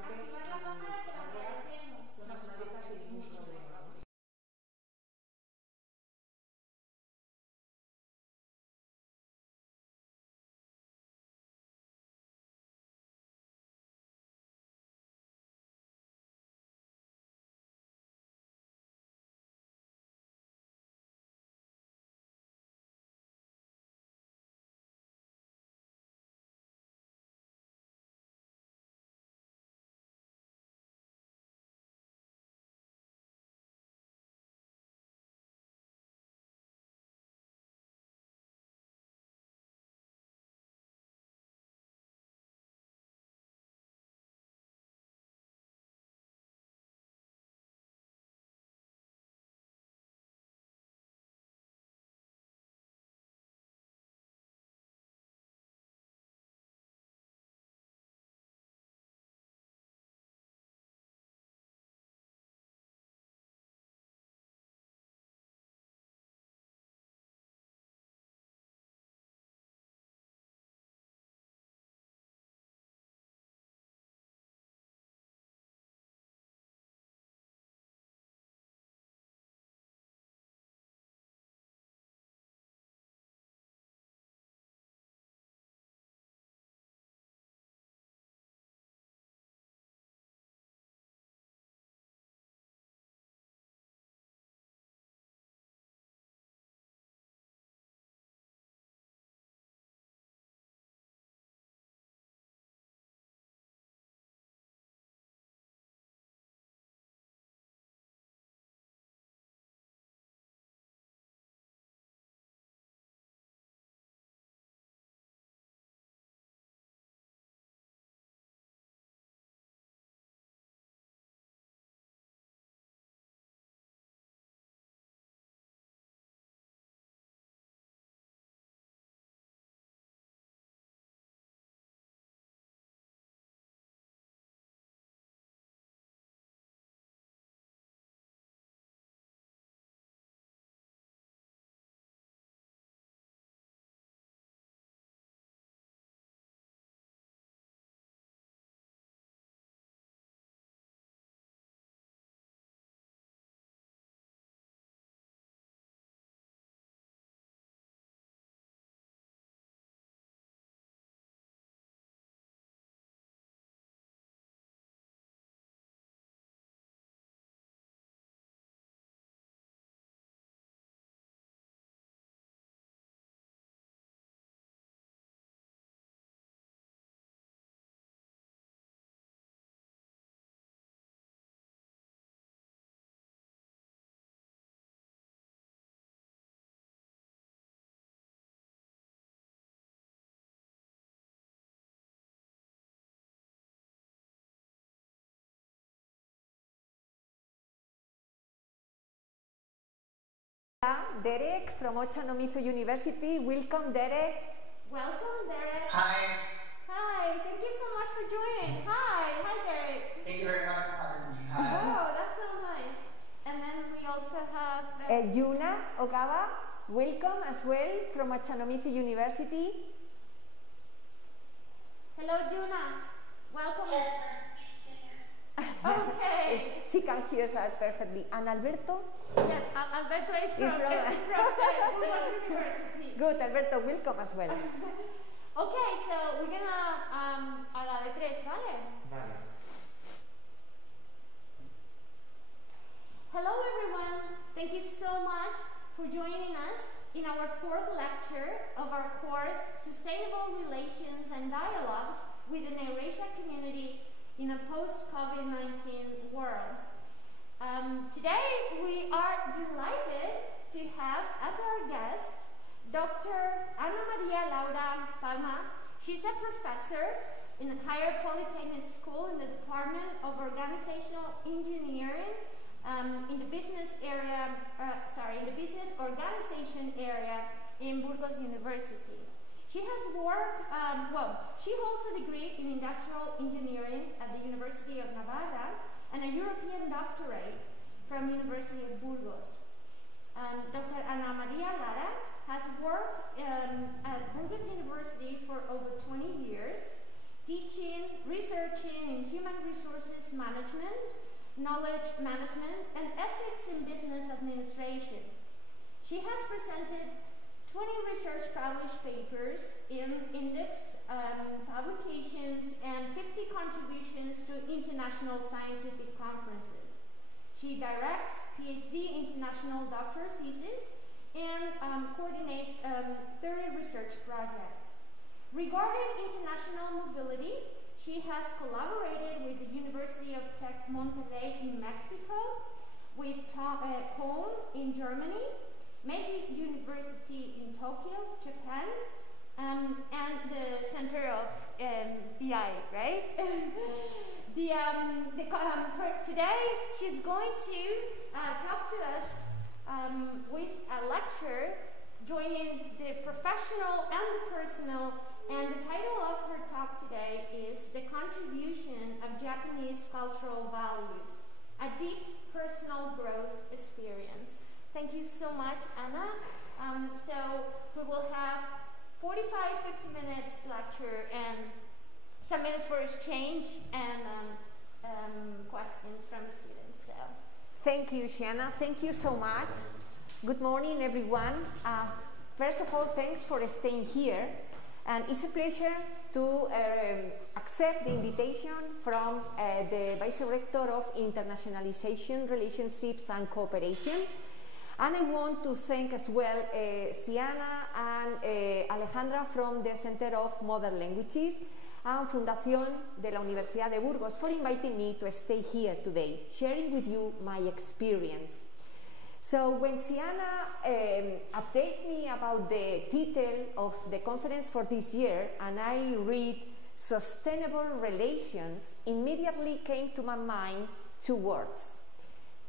Activar la cámara, pero aparecemos. Nos maneja sin ningún problema. Derek from Ochanomizu University. Welcome, Derek. Welcome, Derek. Hi. Hi, thank you so much for joining. Hi, Derek. Thank you very much for having me. Hi. Oh, that's so nice. And then we also have Yuna Ogawa. Welcome as well from Ochanomizu University. Hello, Yuna. Welcome. Yes, nice to meet you. Okay. She can hear us perfectly. And Alberto? Yes, Alberto is from Burgos University. Good, Alberto, welcome as well. Okay, so we're gonna a la de tres, ¿vale? Vale. Hello, everyone. Thank you so much for joining us in our fourth lecture of our course, Sustainable Relations and Dialogues with the EURASIA Community in a Post-COVID-19 World. Today, we are delighted to have as our guest Dr. María Lara Palma. She's a professor in the Higher Polytechnic School in the Department of Organizational Engineering in the business area, in the business organization area in Burgos University. She has worked, she holds a degree in industrial engineering at the University of Navarra and a European doctorate from University of Burgos. Dr. María Lara has worked at Burgos University for over 20 years, teaching teaching, researching in human resources management, knowledge management, and ethics in business administration. She has presented 20 research published papers in indexed publications and 50 contributions to international scientific conferences. She directs Ph.D. international doctoral thesis and coordinates 30 research projects. Regarding international mobility, she has collaborated with the University of Tec Monterrey in Mexico, with Cone in Germany, Meiji University in Tokyo, Japan, and the Center of BI, right? For today, she's going to talk to us with a lecture joining the professional and the personal, and the title of her talk today is The Contribution of Japanese Cultural Values, a Deep Personal Growth Experience. Thank you so much, Anna. So we will have 45-50 minutes lecture and some minutes for exchange and questions from students. So. Thank you, Shiana. Thank you so much. Good morning, everyone. First of all, thanks for staying here. And it's a pleasure to accept the invitation from the Vice Rector of Internationalization, Relationships and Cooperation. And I want to thank as well Siana and Alejandra from the Center of Modern Languages and Fundación de la Universidad de Burgos for inviting me to stay here today, sharing with you my experience. So when Siana updated me about the title of the conference for this year, and I read Sustainable Relations, immediately came to my mind two words: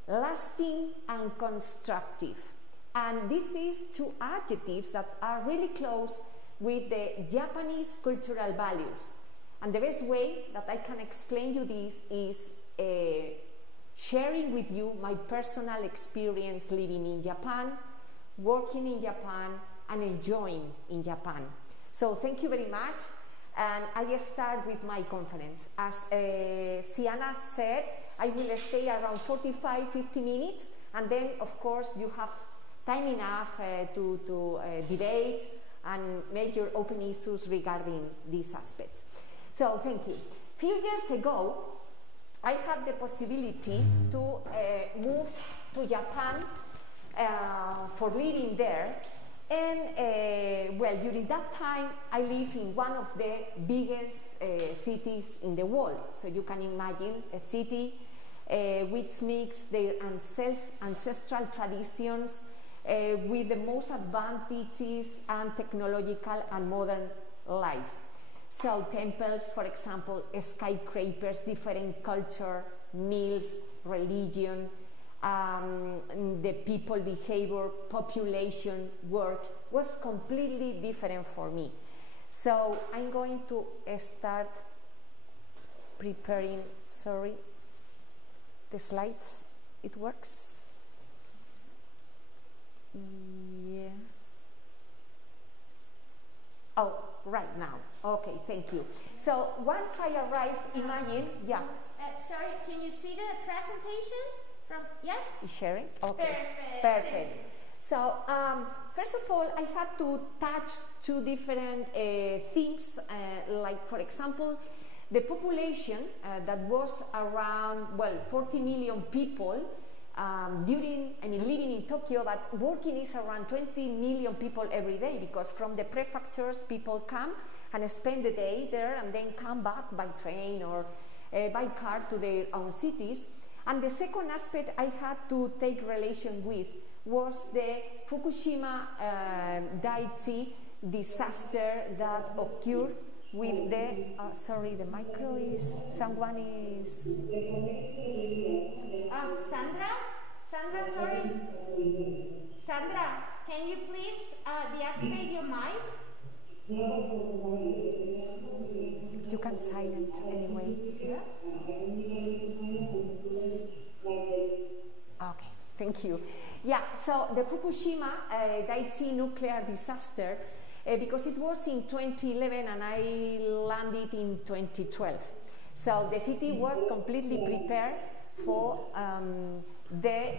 lasting and constructive. And this is two adjectives that are really close with the Japanese cultural values. And the best way that I can explain you this is sharing with you my personal experience living in Japan, working in Japan, and enjoying in Japan. So thank you very much. And I start with my conference. As Siana said, I will stay around 45-50 minutes, and then of course you have time enough to debate and make your open issues regarding these aspects. So thank you. A few years ago, I had the possibility to move to Japan for living there. And well, during that time, I lived in one of the biggest cities in the world. So you can imagine a city which mixes their ancestral traditions with the most advantages and technological and modern life. So temples, for example, skyscrapers, different culture, meals, religion, the people behavior, population, work was completely different for me. So I'm going to start preparing, sorry, the slides. It works? Yeah. Oh, right now. Okay, thank you. So once I arrived, imagine, yeah. Sorry, can you see the presentation? Yes? Is sharing? Okay. Perfect. So, first of all, I had to touch two different things, like, for example, the population that was around, well, 40 million people living in Tokyo, but working is around 20 million people every day, because from the prefectures, people come and spend the day there and then come back by train or by car to their own cities. And the second aspect I had to take relation with was the Fukushima Daiichi disaster that occurred with the, sorry, the micro is, someone is... Sandra, sorry. Sandra, can you please deactivate your mic? You can silent anyway. Yeah. Okay, thank you. Yeah, so the Fukushima Daiichi nuclear disaster because it was in 2011 and I landed in 2012. So the city was completely prepared for the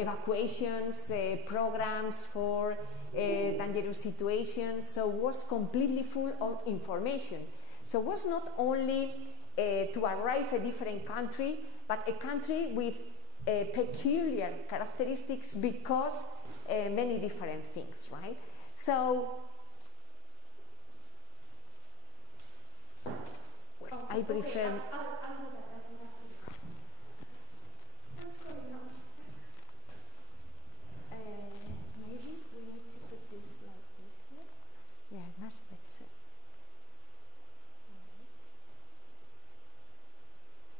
evacuations programs for dangerous situations. So it was completely full of information. So it was not only to arrive a different country, but a country with peculiar characteristics because many different things, right? So I prefer. What's going on? Maybe we need to put this like this here. Yeah, much better.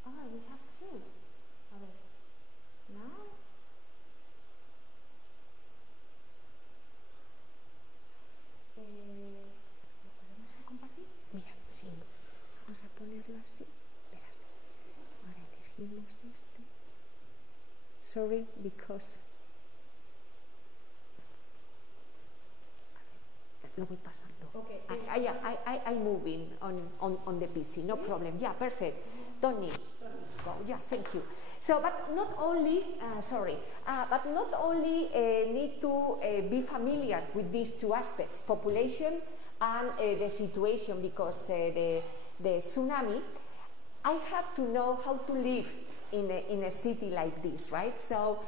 Ah, we have two. A ver. Now. ¿Lo podemos compartir? Mira, sí. Vamos a ponerlo así. Verás. Ahora elegimos este. Sorry, because. Lo voy pasando. Okay. I'm moving on the PC, no problem. Yeah, perfect. Don't need. Go. Yeah, thank you. So, but not only, need to be familiar with these two aspects, population and the situation, because the tsunami, I had to know how to live in a city like this, right? So,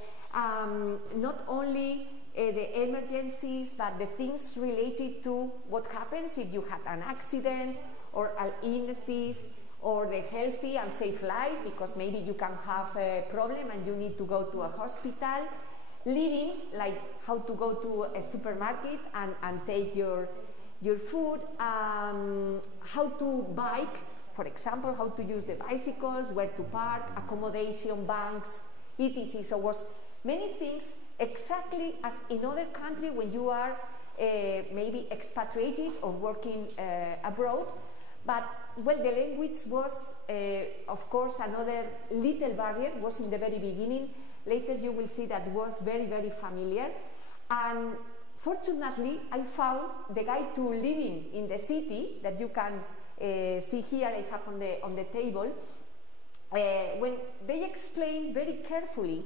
not only the emergencies, but the things related to what happens if you had an accident or an illnesses, or the healthy and safe life, because maybe you can have a problem and you need to go to a hospital. Living, like how to go to a supermarket and take your food, how to bike, for example, how to use the bicycles, where to park, accommodation, banks, etc. So was many things exactly as in other countries when you are maybe expatriated or working abroad. But, well, the language was, of course, another little barrier, was in the very beginning. Later you will see that was very, very familiar. And fortunately, I found the guide to living in the city that you can see here, I have on the table, when they explain very carefully,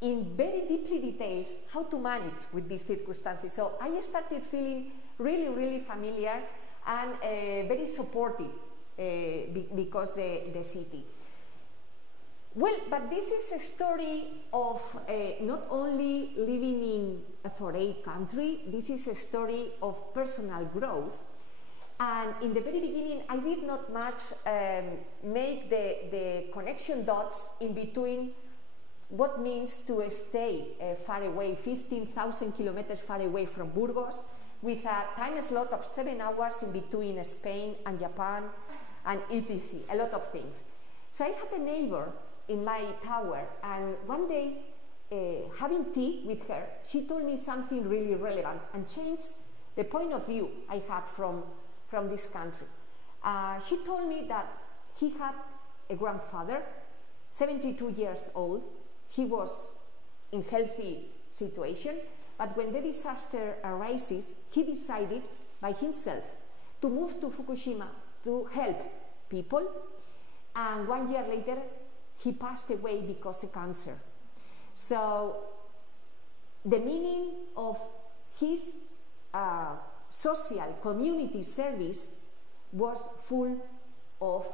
in very deeply details, how to manage with these circumstances. So I started feeling really, really familiar and very supportive because the city. Well, but this is a story of not only living in a foreign country, this is a story of personal growth. And in the very beginning, I did not much make the connection dots in between what means to stay far away, 15,000 kilometers far away from Burgos, with a time slot of 7 hours in between Spain and Japan and etc. A lot of things. So I had a neighbor in my tower, and one day, having tea with her, she told me something really relevant and changed the point of view I had from this country. She told me that he had a grandfather, 72 years old. He was in healthy situation, but when the disaster arises, he decided by himself to move to Fukushima to help people, and 1 year later he passed away because of cancer. So the meaning of his social community service was full of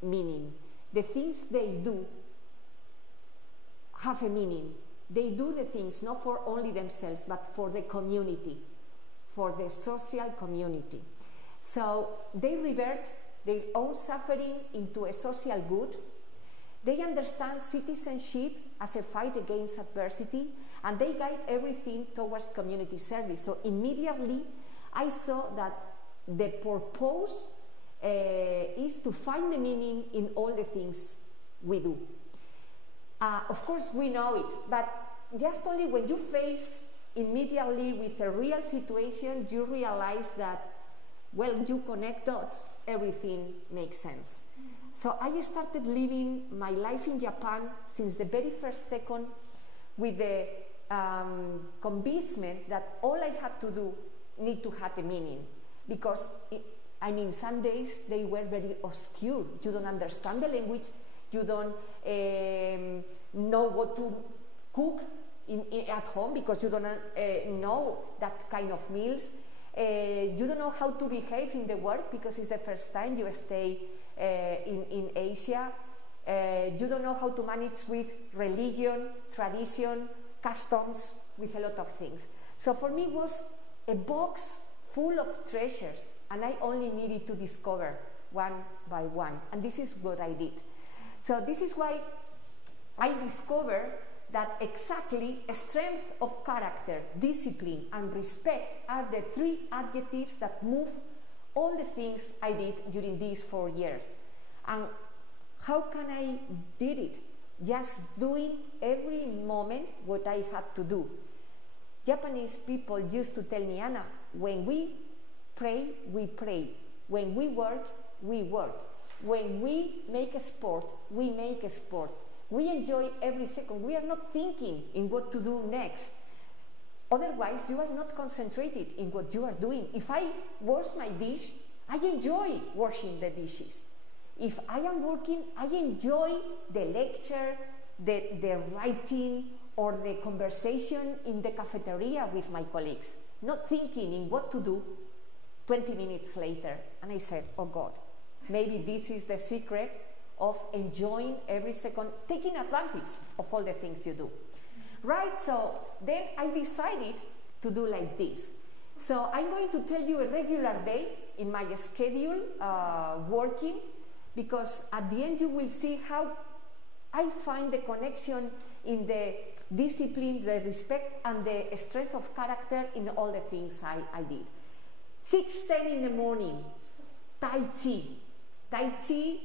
meaning. The things they do have a meaning. They do the things not for only themselves, but for the community, for the social community. So they revert their own suffering into a social good. They understand citizenship as a fight against adversity, and they guide everything towards community service. So immediately I saw that the purpose is to find the meaning in all the things we do. Of course we know it, but just only when you face immediately with a real situation, you realize that, well, you connect dots, everything makes sense. So I started living my life in Japan since the very first second with the convincement that all I had to do need to have a meaning, because I mean, some days they were very obscure. You don't understand the language, you don't know what to cook at home, because you don't know that kind of meals. You don't know how to behave in the work, because it's the first time you stay in Asia. You don't know how to manage with religion, tradition, customs, with a lot of things. So for me it was a box full of treasures, and I only needed to discover one by one, and this is what I did. So this is why I discovered that exactly strength of character, discipline, and respect are the three adjectives that move all the things I did during these 4 years. And how can I did it? Just doing every moment what I had to do. Japanese people used to tell me, Anna, when we pray, we pray. When we work, we work. When we make a sport, we make a sport. We enjoy every second. We are not thinking in what to do next. Otherwise, you are not concentrated in what you are doing. If I wash my dish, I enjoy washing the dishes. If I am working, I enjoy the lecture, the writing, or the conversation in the cafeteria with my colleagues, not thinking in what to do 20 minutes later. And I said, oh God, maybe this is the secret of enjoying every second, taking advantage of all the things you do. Right, so then I decided to do like this. So I'm going to tell you a regular day in my schedule working, because at the end you will see how I find the connection in the discipline, the respect, and the strength of character in all the things I did. 6:10 in the morning, Tai Chi. Tai Chi,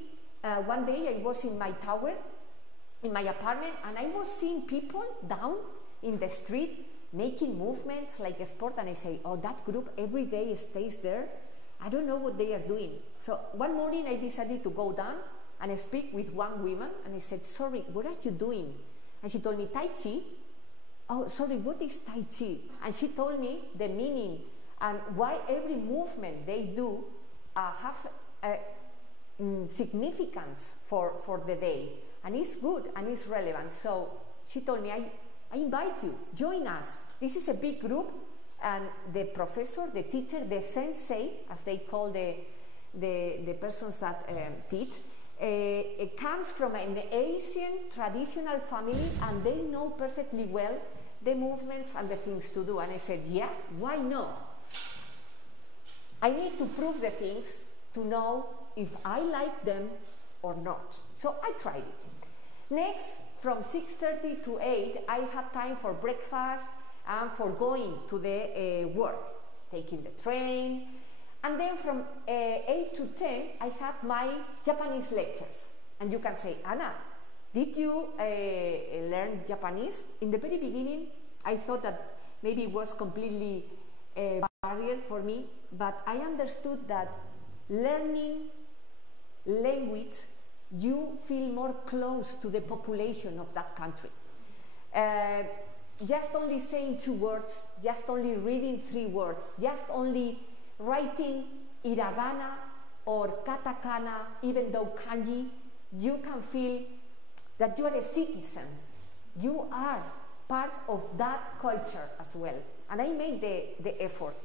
one day I was in my tower, in my apartment, and I was seeing people down in the street making movements like a sport, and I say, oh, that group every day stays there. I don't know what they are doing. So one morning I decided to go down and I speak with one woman, and I said, sorry, what are you doing? And she told me, Tai Chi. Oh, sorry, what is Tai Chi? And she told me the meaning and why every movement they do have significance for the day. And it's good and it's relevant. So she told me, I invite you, join us. This is a big group, and the professor, the teacher, the sensei, as they call the persons that teach, it comes from an Asian traditional family, and they know perfectly well the movements and the things to do. And I said, yeah, why not? I need to prove the things to know if I like them or not. So I tried it. Next, from 6:30 to 8, I had time for breakfast and for going to the work, taking the train. And then from 8 to 10, I had my Japanese lectures. And you can say, Anna, did you learn Japanese? In the very beginning, I thought that maybe it was completely a barrier for me, but I understood that learning language, you feel more close to the population of that country. Just only saying 2 words, just only reading 3 words, just only writing hiragana or katakana, even though kanji, you can feel that you are a citizen. You are part of that culture as well. And I made the effort.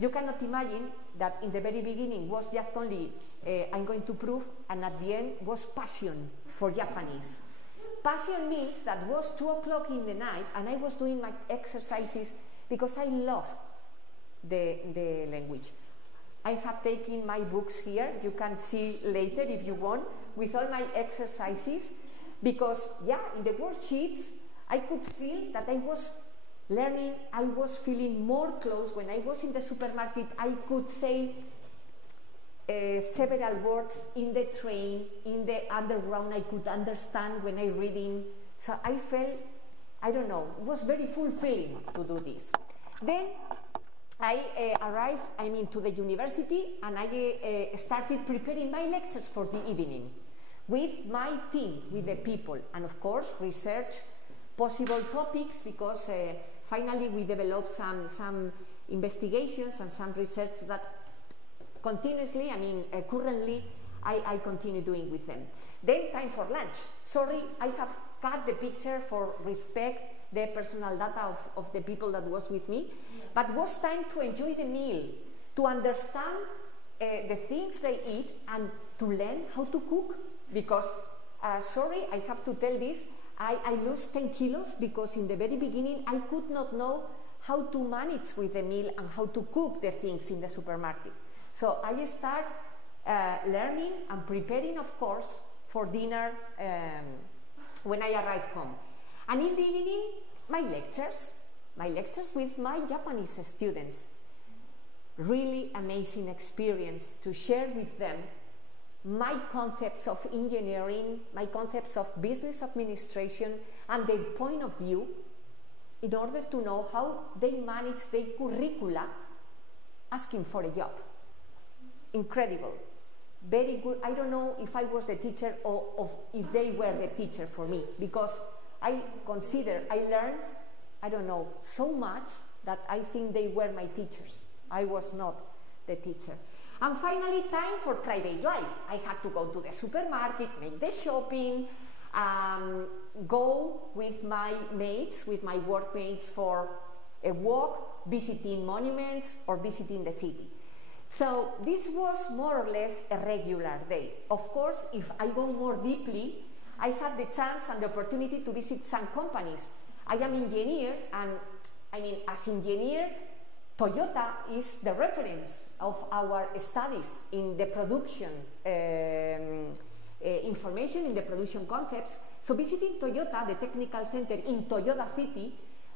You cannot imagine that in the very beginning was just only I'm going to prove, and at the end was passion for Japanese. Passion means that was 2 o'clock in the night and I was doing my exercises because I love the language. I have taken my books here, you can see later if you want, with all my exercises, because yeah, in the worksheets I could feel that I was learning, I was feeling more close. When I was in the supermarket, I could say several words in the train, in the underground, I could understand when I reading. So I felt, I don't know, it was very fulfilling to do this. Then I arrived, to the university, and I started preparing my lectures for the evening with my team, with the people, and of course research possible topics, because finally we developed some investigations and some research that continuously, currently, I continue doing with them. Then time for lunch. Sorry, I have cut the picture for respect the personal data of the people that was with me, but was time to enjoy the meal, to understand the things they eat, and to learn how to cook, because sorry, I have to tell this, I lost 10 kilos because in the very beginning I could not know how to manage with the meal and how to cook the things in the supermarket. So I start learning and preparing, of course, for dinner when I arrive home. And in the evening, my lectures with my Japanese students. Really amazing experience to share with them my concepts of engineering, my concepts of business administration, and their point of view, in order to know how they manage their curricula asking for a job. Incredible. Very good. I don't know if I was the teacher or if they were the teacher for me, because I consider I learned, I don't know, so much that I think they were my teachers. I was not the teacher. And finally, time for private life. I had to go to the supermarket, make the shopping, go with my mates, with my workmates for a walk, visiting monuments or visiting the city. So this was more or less a regular day. Of course, if I go more deeply, I had the chance and the opportunity to visit some companies. I am an engineer, and as engineer, Toyota is the reference of our studies in the production information, in the production concepts. So visiting Toyota, the technical center in Toyota City,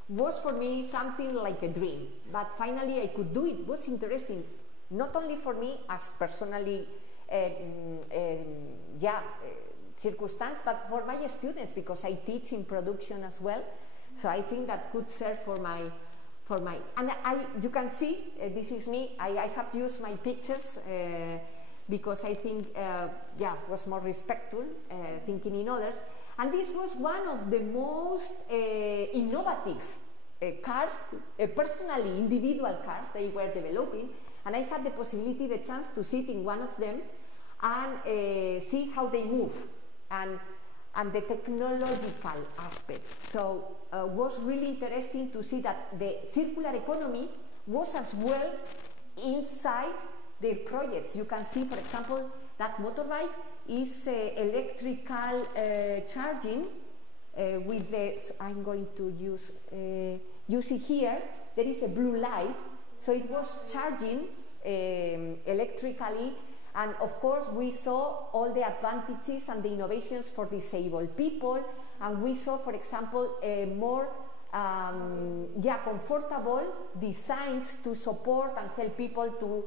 was for me something like a dream. But finally I could do it. It was interesting, not only for me as personally circumstance, but for my students, because I teach in production as well. So I think that could serve for my, and you can see, this is me, I have used my pictures because I think, was more respectful, thinking in others. And this was one of the most innovative cars, personally individual cars they were developing. And I had the possibility, the chance to sit in one of them and see how they move and the technological aspects. So it was really interesting to see that the circular economy was as well inside their projects. You can see, for example, that motorbike is electrical charging with the, I'm going to use, you see here, there is a blue light, so it was charging electrically. And of course, we saw all the advantages and the innovations for disabled people, and we saw, for example, more comfortable designs to support and help people to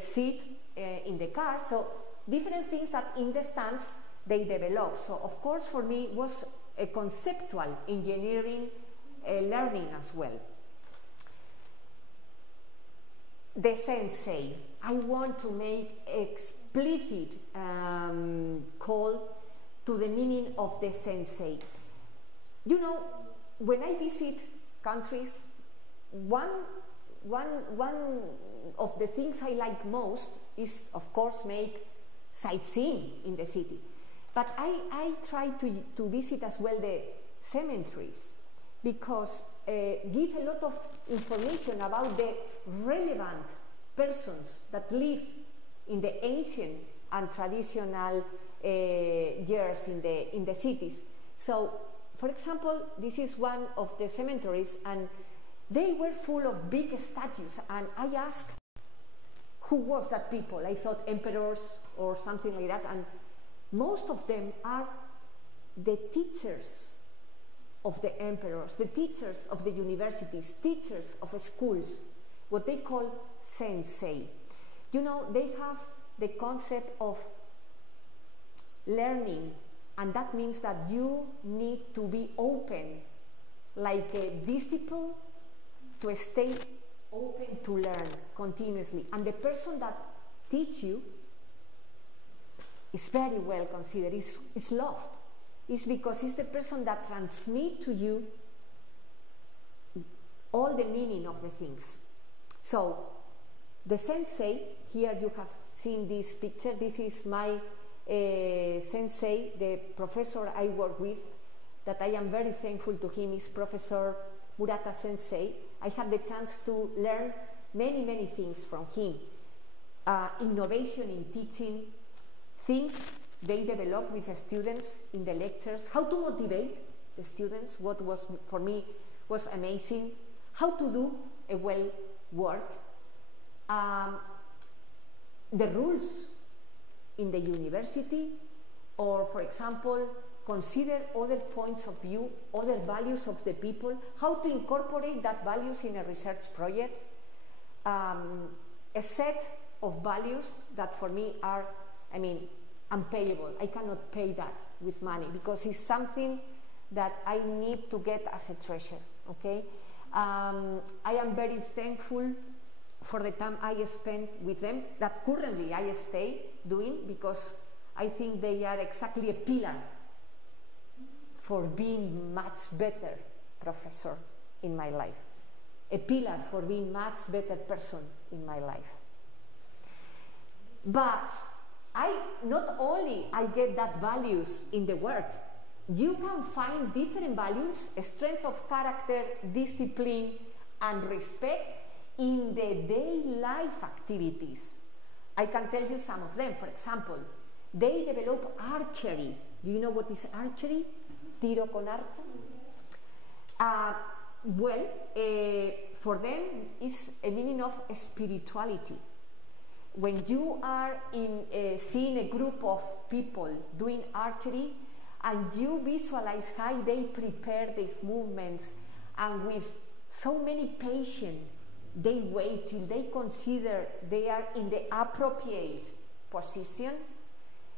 sit in the car. So different things that in the stands they develop. So of course, for me, it was a conceptual engineering learning as well. The sensei. I want to make explicit call to the meaning of the sensei. You know, when I visit countries, one of the things I like most is, of course, make sightseeing in the city. But I try to visit as well the cemeteries, because give a lot of information about the relevant persons that live in the ancient and traditional years in the cities. So, for example, this is one of the cemeteries, and they were full of big statues, and I asked who was that people. I thought emperors or something like that, and most of them are the teachers of the emperors, the teachers of the universities, teachers of schools, what they call sensei. You know, they have the concept of learning, and that means that you need to be open, like a disciple, to stay open to learn continuously. And the person that teach you is very well considered, is loved. is because it's the person that transmits to you all the meaning of the things. So the sensei, here you have seen this picture, this is my sensei, the professor I work with, that I am very thankful to him, is Professor Murata Sensei. I had the chance to learn many, many things from him. Innovation in teaching, things they develop with the students in the lectures, how to motivate the students, what was for me was amazing, how to do a well work, the rules in the university, or for example, consider other points of view, other values of the people, how to incorporate that values in a research project, a set of values that for me are, I mean, unpayable. I cannot pay that with money because it's something that I need to get as a treasure, okay? I am very thankful for the time I spent with them, that currently I stay doing, because I think they are exactly a pillar for being much better professor in my life, a pillar for being much better person in my life. But not only I get that values in the work, you can find different values, a strength of character, discipline, and respect in the daily life activities. I can tell you some of them. For example, they develop archery. Do you know what is archery? Tiro con arco? For them, it's a meaning of spirituality. When you are seeing a group of people doing archery, and you visualize how they prepare their movements, and with so many patience, they wait till they consider they are in the appropriate position,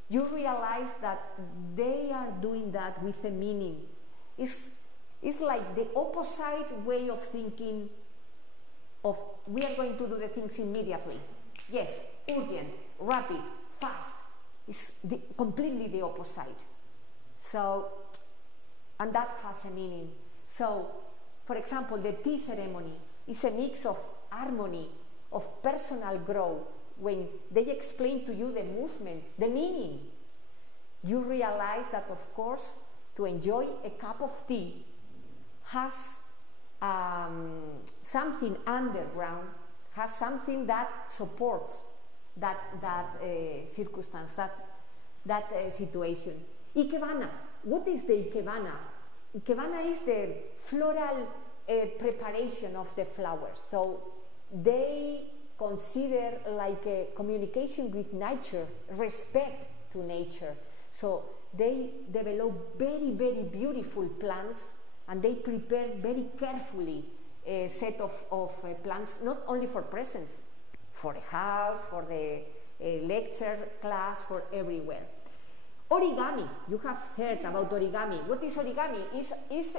you realize that they are doing that with a meaning. It's like the opposite way of thinking of we are going to do the things immediately. Yes, urgent, rapid, fast. It's completely the opposite. So, and that has a meaning. So, for example, the tea ceremony is a mix of harmony, of personal growth. When they explain to you the movements, the meaning, you realize that, of course, to enjoy a cup of tea has something underground, has something that supports that circumstance, that situation. Ikebana. What is the ikebana? Ikebana is the floral preparation of the flowers. So they consider like a communication with nature, respect to nature. So they develop very, very beautiful plants, and they prepare very carefully a set of plants, not only for presents, for the house, for the lecture class, for everywhere. Origami, you have heard about origami. What is origami? Is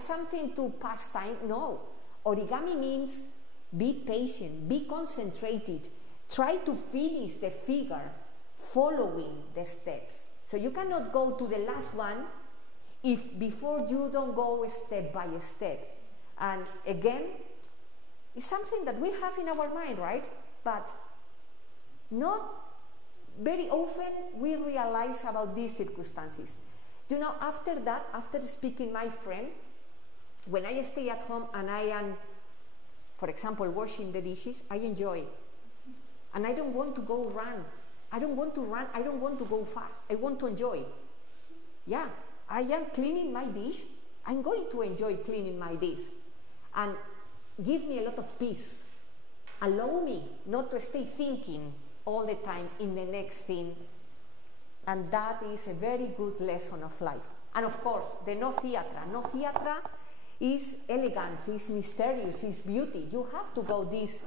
something to pass time? No. Origami means be patient, be concentrated, try to finish the figure following the steps. So you cannot go to the last one if before you don't go step by step. And again, it's something that we have in our mind, right? But not very often we realize about these circumstances. You know, after that, after speaking my friend, when I stay at home and I am, for example, washing the dishes, I enjoy. And I don't want to go run. I don't want to run. I don't want to go fast. I want to enjoy. Yeah, I am cleaning my dish. I'm going to enjoy cleaning my dish. And give me a lot of peace. Allow me not to stay thinking all the time in the next thing. And that is a very good lesson of life. And of course, the no theatra. No theatra is elegance, is mysterious, is beauty. You have to go this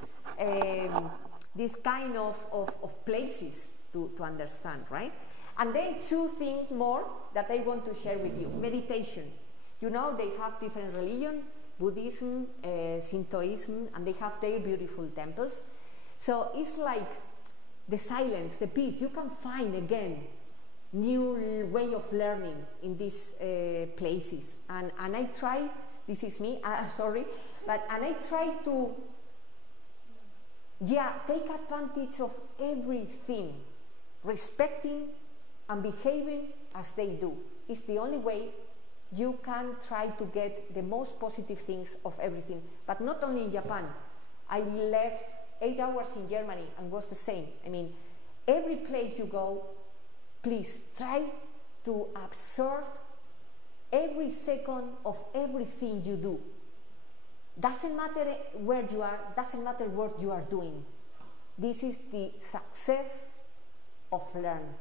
kind of places to understand, right? And then two things more that I want to share with you. Meditation. You know, they have different religions, Buddhism, Shintoism, and they have their beautiful temples. So it's like the silence, the peace. You can find again new way of learning in these places. And I try, this is me, sorry, and I try to, take advantage of everything, respecting and behaving as they do. It's the only way you can try to get the most positive things of everything. But not only in Japan. I left 8 hours in Germany and was the same. I mean, every place you go, please try to absorb every second of everything you do. Doesn't matter where you are, doesn't matter what you are doing. This is the success of learning.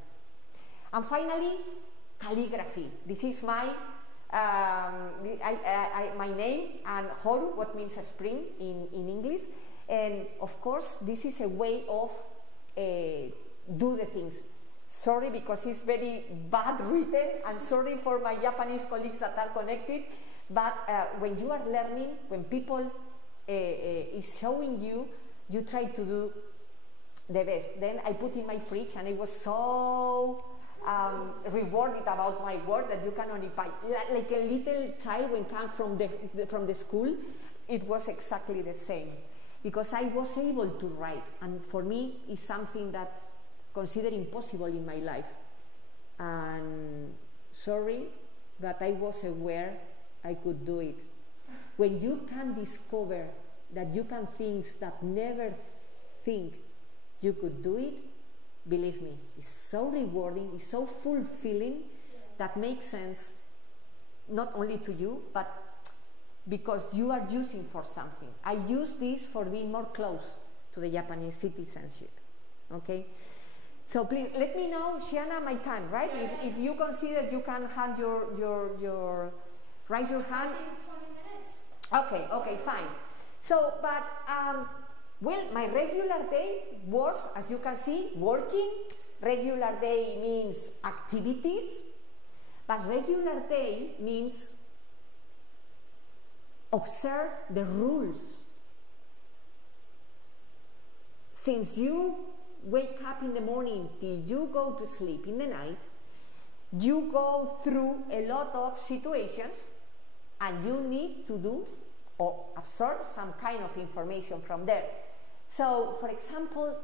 And finally, calligraphy. This is my my name, and Horu, what means a spring in English. And of course, this is a way of do the things. Sorry, because it's very bad written, and sorry for my Japanese colleagues that are connected. But when you are learning, when people is showing you, you try to do the best. Then I put in my fridge, and I was so rewarded about my work that you can only buy. Like a little child when come from the school, it was exactly the same, because I was able to write, and for me it's something that considered impossible in my life. And sorry, but I was aware I could do it. When you can discover that you can things that never think you could do it, believe me, it's so rewarding, it's so fulfilling, that makes sense not only to you, but because you are using for something. I use this for being more close to the Japanese citizenship. Okay? So please let me know, Shiana, my time, right? If you consider you can hand your raise your hand. 20 minutes. Okay, fine. So, but well, my regular day was, as you can see, working. Regular day means activities, but regular day means observe the rules. Since you wake up in the morning till you go to sleep in the night, you go through a lot of situations, and you need to do or absorb some kind of information from there. So, for example,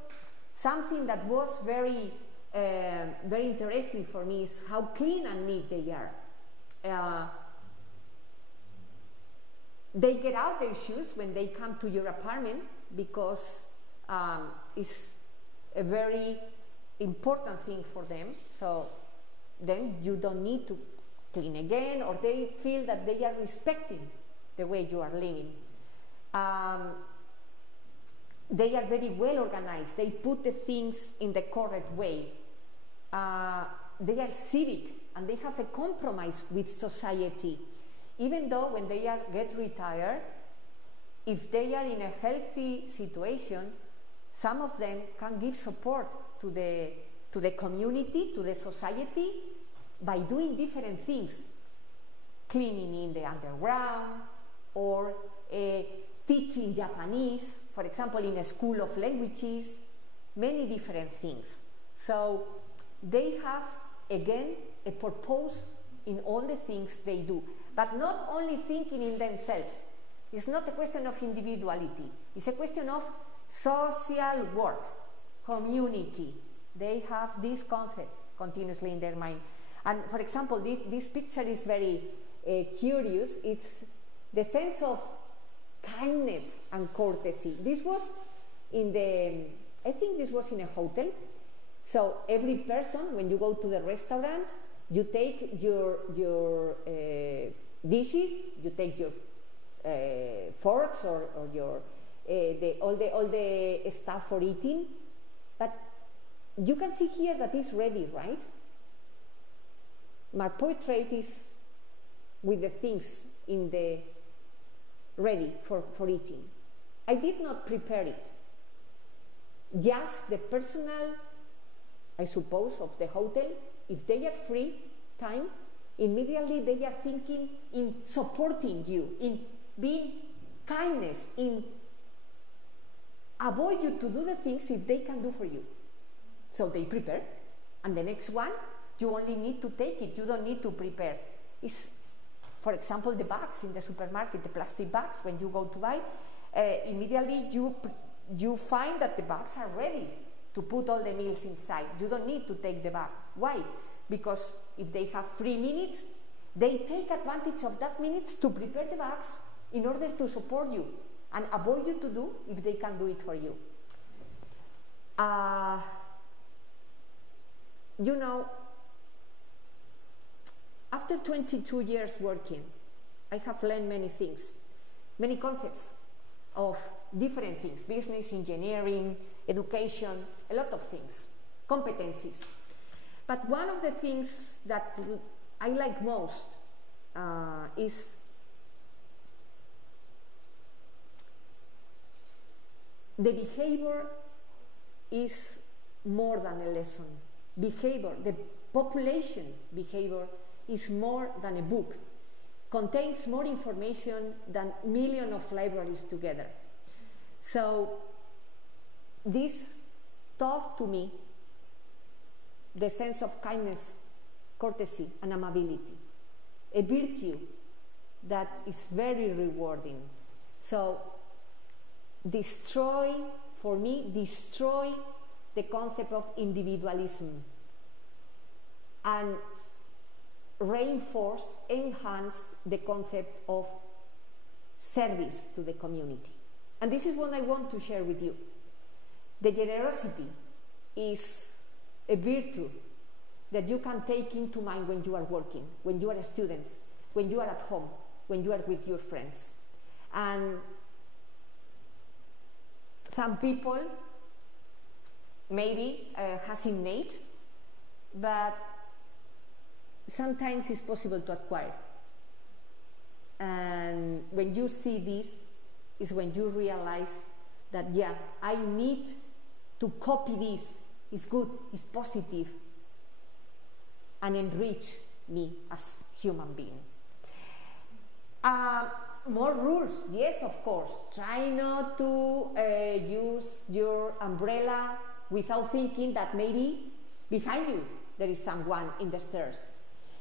something that was very interesting for me is how clean and neat they are. They get out their shoes when they come to your apartment, because it's a very important thing for them. So then you don't need to clean again, or they feel that they are respecting the way you are living. They are very well organized. They put the things in the correct way. They are civic, and they have a compromise with society. Even though when they get retired, if they are in a healthy situation, some of them can give support to the community, to the society, by doing different things. Cleaning in the underground, or teaching Japanese, for example, in a school of languages, many different things. So they have, again, a purpose in all the things they do, but not only thinking in themselves. It's not a question of individuality. It's a question of social work, community. They have this concept continuously in their mind. And for example, this picture is very curious. It's the sense of kindness and courtesy. This was I think this was in a hotel. So every person, when you go to the restaurant, you take your dishes, you take your forks or your all the stuff for eating. But you can see here that it's ready, right? My portrait is with the things in the ready for eating. I did not prepare it. Just the personal, I suppose, of the hotel, if they are free time, immediately they are thinking in supporting you, in being kindness, in avoid you to do the things if they can do for you. So they prepare, and the next one You only need to take it. You don't need to prepare. It's, for example, the bags in the supermarket, the plastic bags, when you go to buy, immediately you find that the bags are ready to put all the meals inside. You don't need to take the bag. Why? Because if they have 3 minutes, they take advantage of that minutes to prepare the bags in order to support you and avoid you to do if they can do it for you. You know, after 22 years working, I have learned many things, many concepts of different things, business, engineering, education, a lot of things, competencies. But one of the things that I like most is the behavior is more than a lesson. Behavior, the population behavior is more than a book, contains more information than millions of libraries together. So this taught to me the sense of kindness, courtesy, and amability, a virtue that is very rewarding. So for me, destroy the concept of individualism and reinforce, enhance the concept of service to the community. And this is what I want to share with you. The generosity is a virtue that you can take into mind when you are working, when you are students, when you are at home, when you are with your friends. And some people maybe has innate, but sometimes it's possible to acquire. And when you see this is when you realize that, yeah, I need to copy this. It's good, it's positive, and enrich me as human being. More rules, yes, of course. Try not to use your umbrella without thinking that maybe behind you there is someone in the stairs.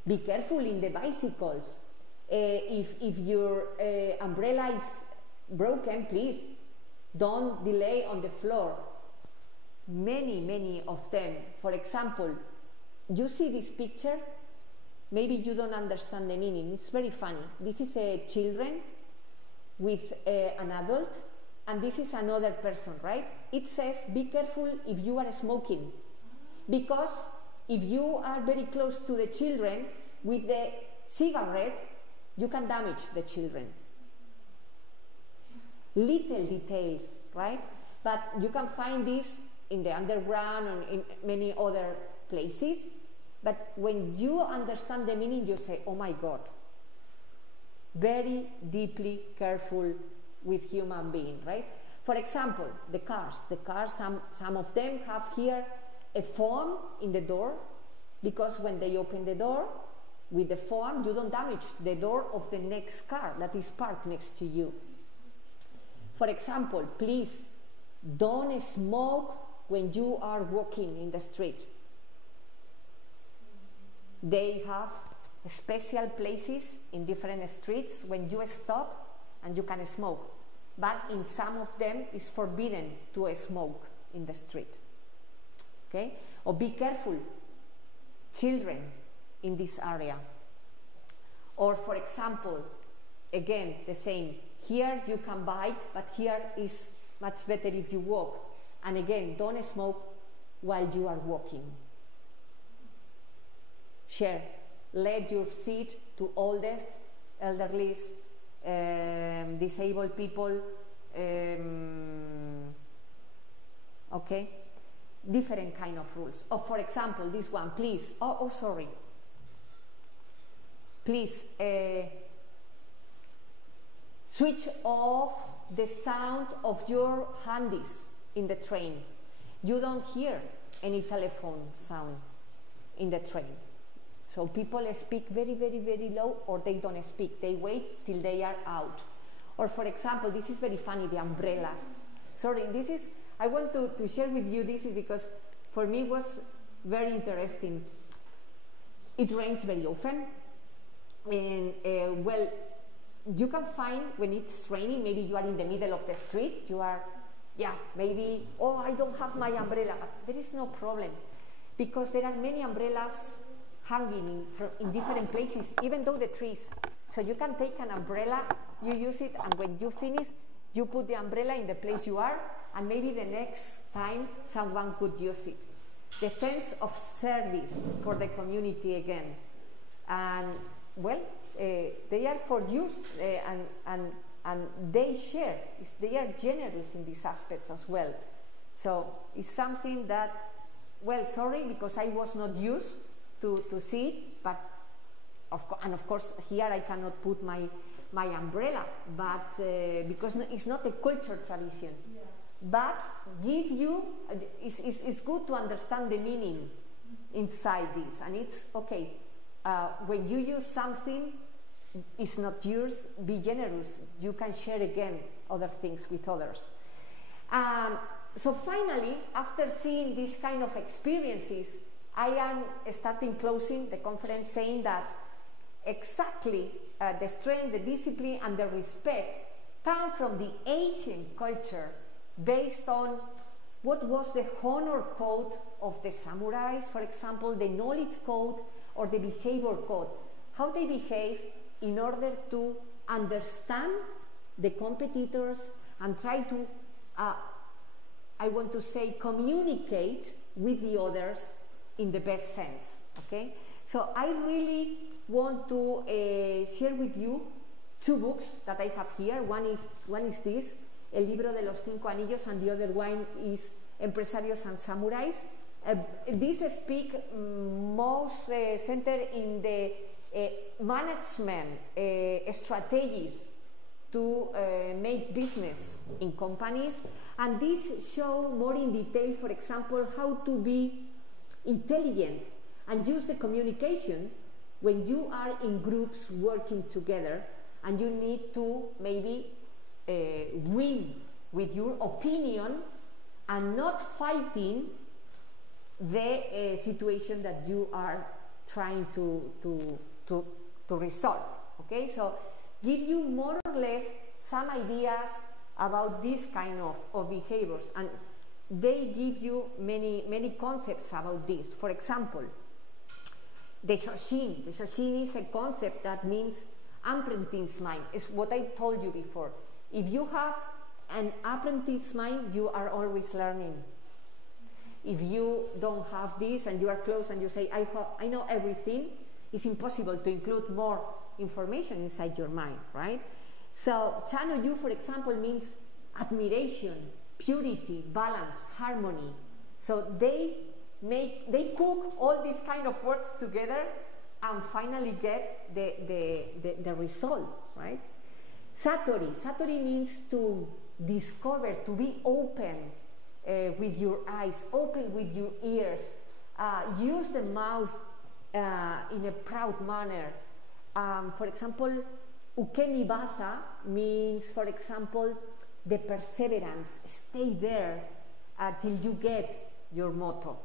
Be careful in the bicycles. If your umbrella is broken, please don't delay on the floor. Many of them. For example, you see this picture, maybe you don't understand the meaning. It's very funny. This is a children with an adult, and this is another person, right? It says, be careful if you are smoking, because if you are very close to the children with the cigarette, you can damage the children. Little details, right? But you can find this in the underground and in many other places. But when you understand the meaning, you say, oh my God, very deeply careful with human being, right? For example, the cars, some of them have here a foam in the door, because when they open the door with the foam, you don't damage the door of the next car that is parked next to you. For example, please don't smoke when you are walking in the street. They have special places in different streets when you stop and you can smoke. But in some of them it's forbidden to smoke in the street. Okay? Or be careful, children in this area. Or for example, again the same. Here you can bike, but here is much better if you walk. And again, don't smoke while you are walking. Share. Let your seat to oldest, elderly, disabled people. Okay? Different kind of rules. Or for example, this one, please. Sorry. Please switch off the sound of your handies in the train. You don't hear any telephone sound in the train. So people speak very low, or they don't speak. They wait till they are out. Or for example, this is very funny, the umbrellas. Sorry, I want to share with you this because for me it was very interesting. it rains very often, and well, you can find when it's raining, maybe you are in the middle of the street, you are, yeah, maybe, oh, I don't have my umbrella, but there is no problem, because there are many umbrellas hanging in different places, even though the trees. So you can take an umbrella, you use it, and when you finish, you put the umbrella in the place you are, and maybe the next time someone could use it. The sense of service for the community again. And well, they are for use, and they share. They are generous in these aspects as well. So it's something that, well, sorry, because I was not used to see it, but of course here I cannot put my umbrella, but because it's not a cultural tradition. Yeah. But give you, it's good to understand the meaning inside this, and it's okay. When you use something, it's not yours, be generous. You can share again other things with others. So finally, after seeing these kind of experiences, I am starting closing the conference saying that exactly the strength, the discipline, and the respect come from the ancient culture based on what was the honor code of the samurais, for example, the knowledge code or the behavior code, how they behave in order to understand the competitors and try to, I want to say, communicate with the others in the best sense, okay? So I really want to share with you two books that I have here. One is this, El Libro de los Cinco Anillos, and the other one is Empresarios and Samurais. These speak most centered in the management strategies to make business in companies, and these show more in detail, for example, how to be intelligent and use the communication when you are in groups working together and you need to maybe win with your opinion and not fighting the situation that you are trying to resolve. Okay, so give you more or less some ideas about this kind of behaviors, and they give you many concepts about this. For example, the Shoshin. The Shoshin is a concept that means apprentice mind. It's what I told you before. If you have an apprentice mind, you are always learning. If you don't have this and you are closed and you say, I know everything, it's impossible to include more information inside your mind, right? So Chano Yu, for example, means admiration, purity, balance, harmony. So they cook all these kind of words together and finally get the result, right? Satori means to discover, to be open with your eyes, open with your ears, use the mouth in a proud manner. For example, Ukemi Basa means, for example, the perseverance. Stay there till you get your motto.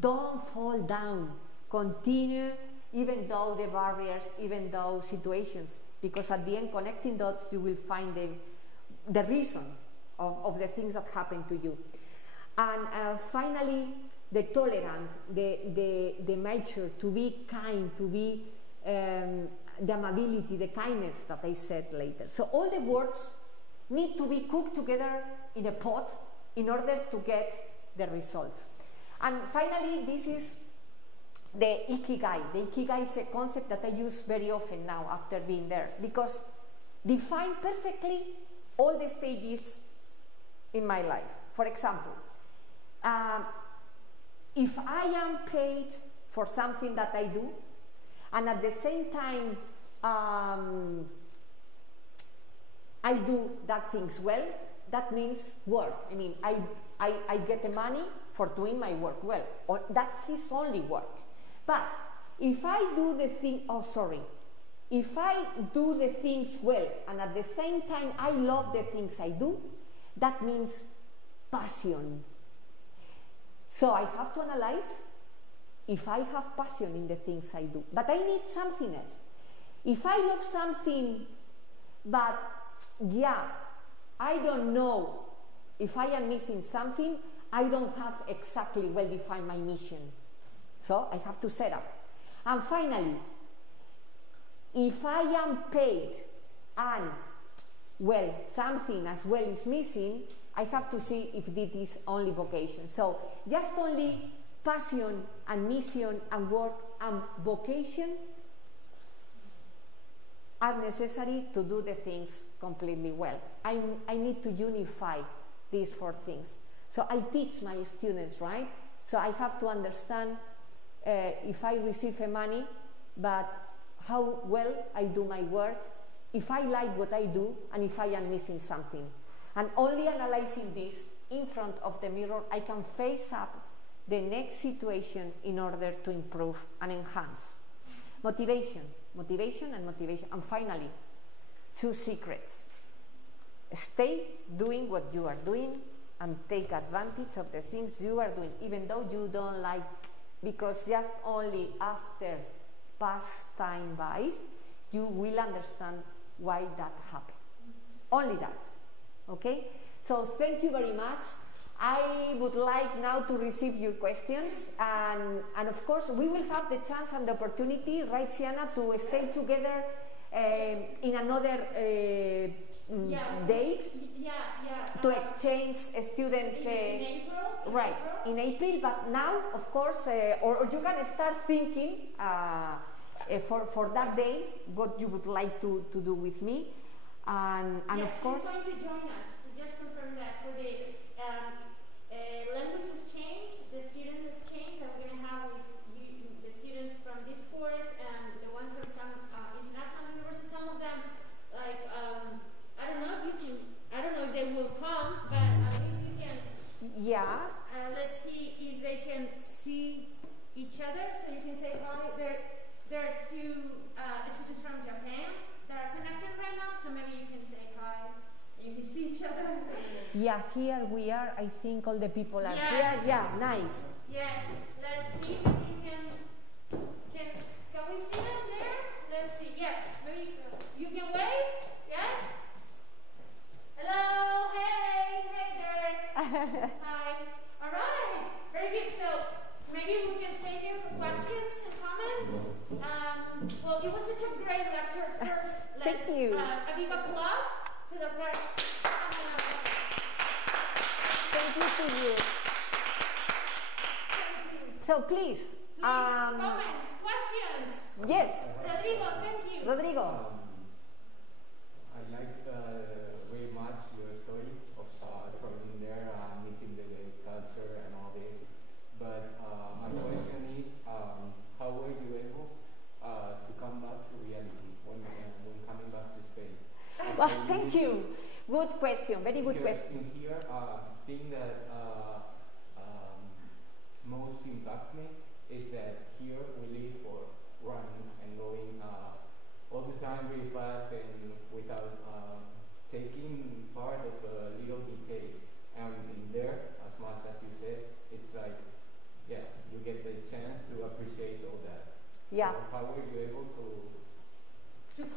Don't fall down. Continue even though the barriers, even though situations, because at the end, connecting dots, you will find the reason of the things that happen to you. And finally, the tolerant, the mature, to be kind, to be the amability, the kindness that I said later. So all the words need to be cooked together in a pot in order to get the results. And finally, this is the Ikigai. The Ikigai is a concept that I use very often now after being there, because define perfectly all the stages in my life. For example, if I am paid for something that I do, and at the same time I do that things well, that means work. I mean, I get the money for doing my work well, or that's his only work. But if I do the thing, if I do the things well, and at the same time I love the things I do, that means passion. So I have to analyze if I have passion in the things I do. But I need something else. If I love something, but yeah, I don't know if I am missing something, I don't have exactly well defined my mission. So I have to set up. And finally, if I am paid and, well, something as well is missing, I have to see if this is only vocation. So just only passion and mission and work and vocation are necessary to do the things completely well. I need to unify these four things. So I teach my students, right? So I have to understand if I receive a money, but how well I do my work, if I like what I do, and if I am missing something. And only analyzing this in front of the mirror, I can face up the next situation in order to improve and enhance. Motivation, motivation and motivation. And finally, 2 secrets. Stay doing what you are doing and take advantage of the things you are doing, even though you don't like, because just only after past time buys, you will understand why that happened. Only that. Okay? So thank you very much. I would like now to receive your questions, and of course we will have the chance and the opportunity, right, Sienna, to stay together in another date to exchange students in April, right, in April. But now, of course, or you can start thinking for that day what you would like to do with me, and yes, of course she's going to join us. So just confirm that for the language has changed, the student has changed, that we're going to have with you, the students from this course and the ones from some international universities. Some of them, like I don't know if they will come, but at least you can. yeah. Let's see if they can see each other, so you can say hi. There are 2 students from Japan that are connected right now, so maybe you can say hi. You can see each other. Yeah, here we are. I think all the people are Yes. here. Yeah, nice. Yes. Let's see. Maybe you can we see them there? Let's see. Yes. Maybe you can wave. Yes. Hello. Hey. Hey, Derek. Hi. All right. Very good. So maybe we can stay here for questions and comments. Well, it was such a great lecture. First, let's Thank you. a big applause to Dr. Thank you to you. Thank you. So please, Comments, questions. yes, Rodrigo, thank you. Rodrigo. I liked very much your story of traveling there, meeting the culture and all this. But my question is, how were you able to come back to reality when coming back to Spain? Well, thank you. Good question. Very good question. In here, thing that most impact me is that here we live for running and going all the time really fast and without taking part of a little detail. And in there, as much as you said, it's like, yeah, you get the chance to appreciate all that. Yeah. So how were you able to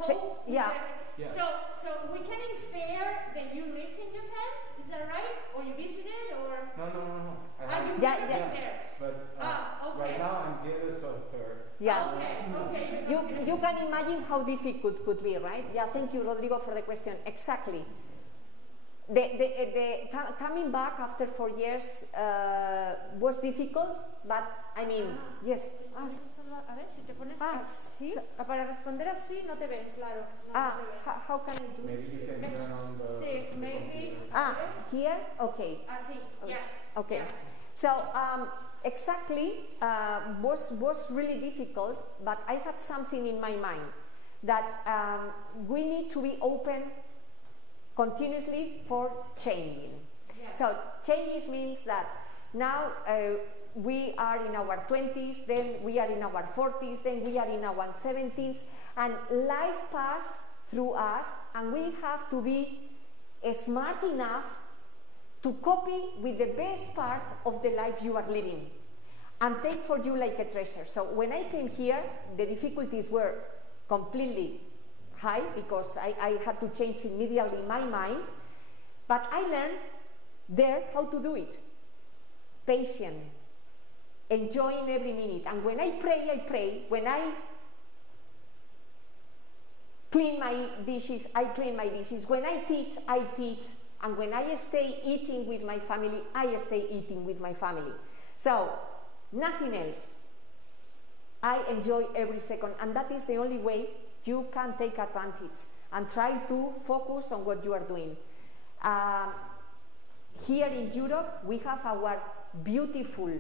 cope? Yeah. Yeah. So we can infer that you lived in Japan, is that right? Or you visited, or? No. You Yeah, never yeah. been there. But okay. right now I'm jealous of her. Yeah. Okay. You can imagine how difficult could be, right? Yeah. Thank you, Rodrigo, for the question. Exactly. Coming back after 4 years was difficult, but I mean, yes. A ver, si te pones Ah, así, so- para responder así no te ves, claro. No te ves. How can I do Maybe you can turn on the... Sí, maybe. here? Okay. Así, yes. Okay. Yeah. So exactly was really difficult, but I had something in my mind that we need to be open continuously for changing. Yes. So changes means that now we are in our 20s, then we are in our 40s, then we are in our 70s, and life passes through us, and we have to be smart enough to copy with the best part of the life you are living. and take for you like a treasure. So when I came here, the difficulties were completely high because I had to change immediately my mind, but I learned there how to do it. Patient, enjoying every minute. And when I pray, I pray. When I clean my dishes, I clean my dishes. When I teach, I teach. And when I stay eating with my family, I stay eating with my family. So, nothing else. I enjoy every second. And that is the only way you can take advantage and try to focus on what you are doing. Here in Europe, we have our beautiful,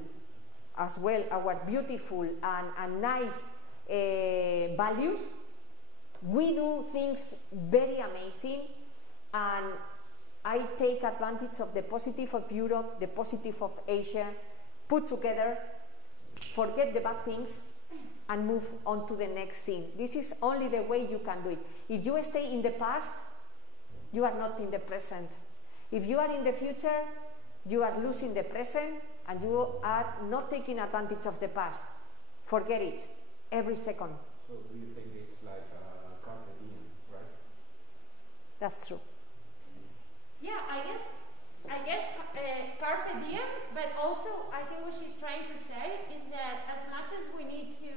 as well, our beautiful and nice values. We do things very amazing, and I take advantage of the positive of Europe, the positive of Asia, put together, forget the bad things, and move on to the next thing. This is only the way you can do it. If you stay in the past, you are not in the present. If you are in the future, you are losing the present, and you are not taking advantage of the past. Forget it, every second. So do you think it's like carpe diem, right? That's true. Yeah, I guess carpe diem, but also I think what she's trying to say is that as much as we need to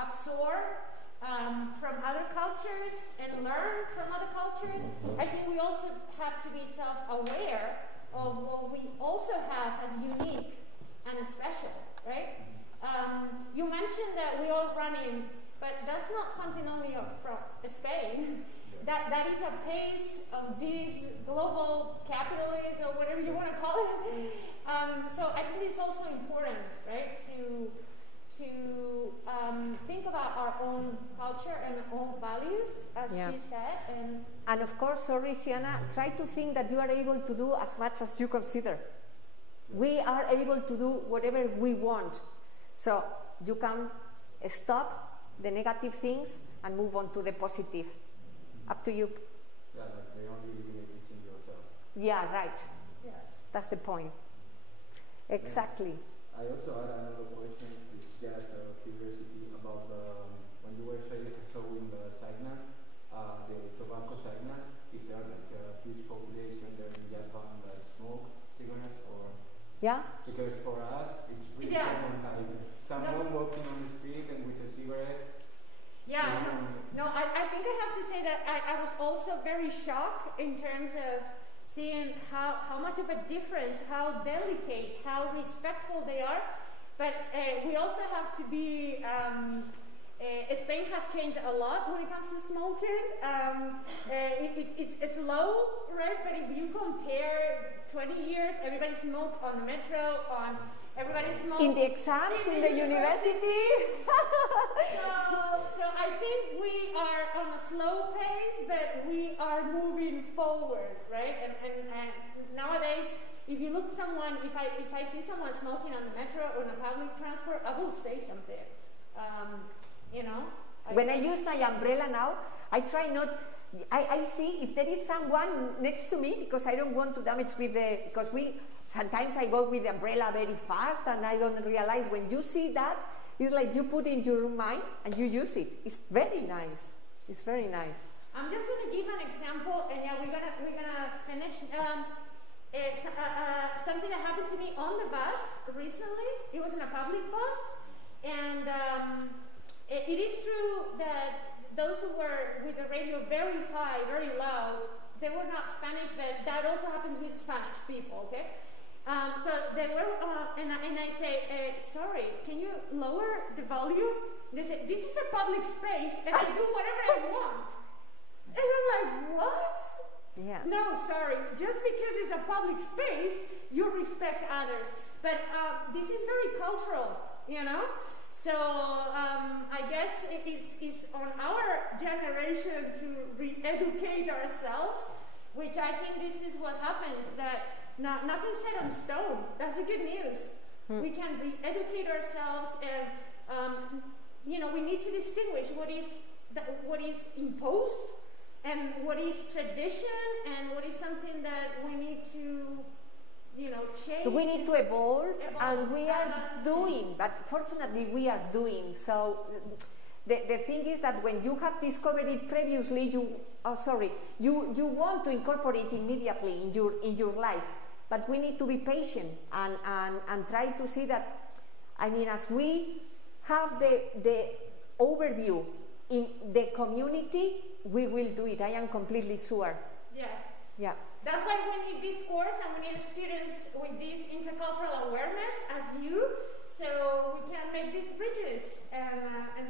absorb from other cultures and learn from other cultures, I think we also have to be self-aware of what we also have as unique and special, right? You mentioned that we all run in, but that's not something only from Spain. That is a pace of this global capitalism or whatever you want to call it. So I think it's also important, right, to think about our own culture and our own values, as she said. And of course, sorry, Sienna, try to think that you are able to do as much as you consider. We are able to do whatever we want. So you can stop the negative things and move on to the positive. Up to you. Yeah, like the only limit is in yourself. Yeah, right. Yes. That's the point. Exactly. I also had another question. It's just a curiosity about when you were showing the signals, the tobacco signals. Is there like a huge population there in Japan that smoke cigarettes, or? Yeah. Because for us, it's really common, like someone walking on the street and with a cigarette. Yeah, no, I think I have to say that I was also very shocked in terms of seeing how much of a difference, how delicate, how respectful they are. But we also have to be, Spain has changed a lot when it comes to smoking. It's low, right? But if you compare 20 years, everybody smoked on the metro, everybody smoked in the exams, in the universities. So I think we are on a slow pace, but we are moving forward, right? And nowadays, if you look someone, if I see someone smoking on the metro or on a public transport, I will say something. You know. When I use my umbrella now, I try not. I see if there is someone next to me, because I don't want to damage with the, because sometimes I go with the umbrella very fast and I don't realize. When you see that, it's like you put in your mind and you use it. It's very nice. It's very nice. I'm just going to give an example, and yeah, we're gonna finish. Something that happened to me on the bus recently. It was in a public bus, and it is true that those who were with the radio very high, very loud, they were not Spanish, but that also happens with Spanish people, okay? So they were, and I say, sorry, can you lower the volume? They said, this is a public space, and I do whatever I want. And I'm like, what? Yeah. No, sorry, just because it's a public space, you respect others. But this is very cultural, you know? So I guess it's on our generation to re-educate ourselves, which I think this is what happens, that nothing's set on stone. That's the good news. We can re-educate ourselves, and you know, we need to distinguish what is imposed and what is tradition and what is something that we need to change. We need to evolve, and we are That's doing, but fortunately we are doing. So the thing is that when you have discovered it previously, you want to incorporate it immediately in your life. But we need to be patient and try to see that, I mean, as we have the overview in the community, we will do it. I am completely sure. Yes. Yeah. That's why we need this course, and we need students with this intercultural awareness as you, so we can make these bridges and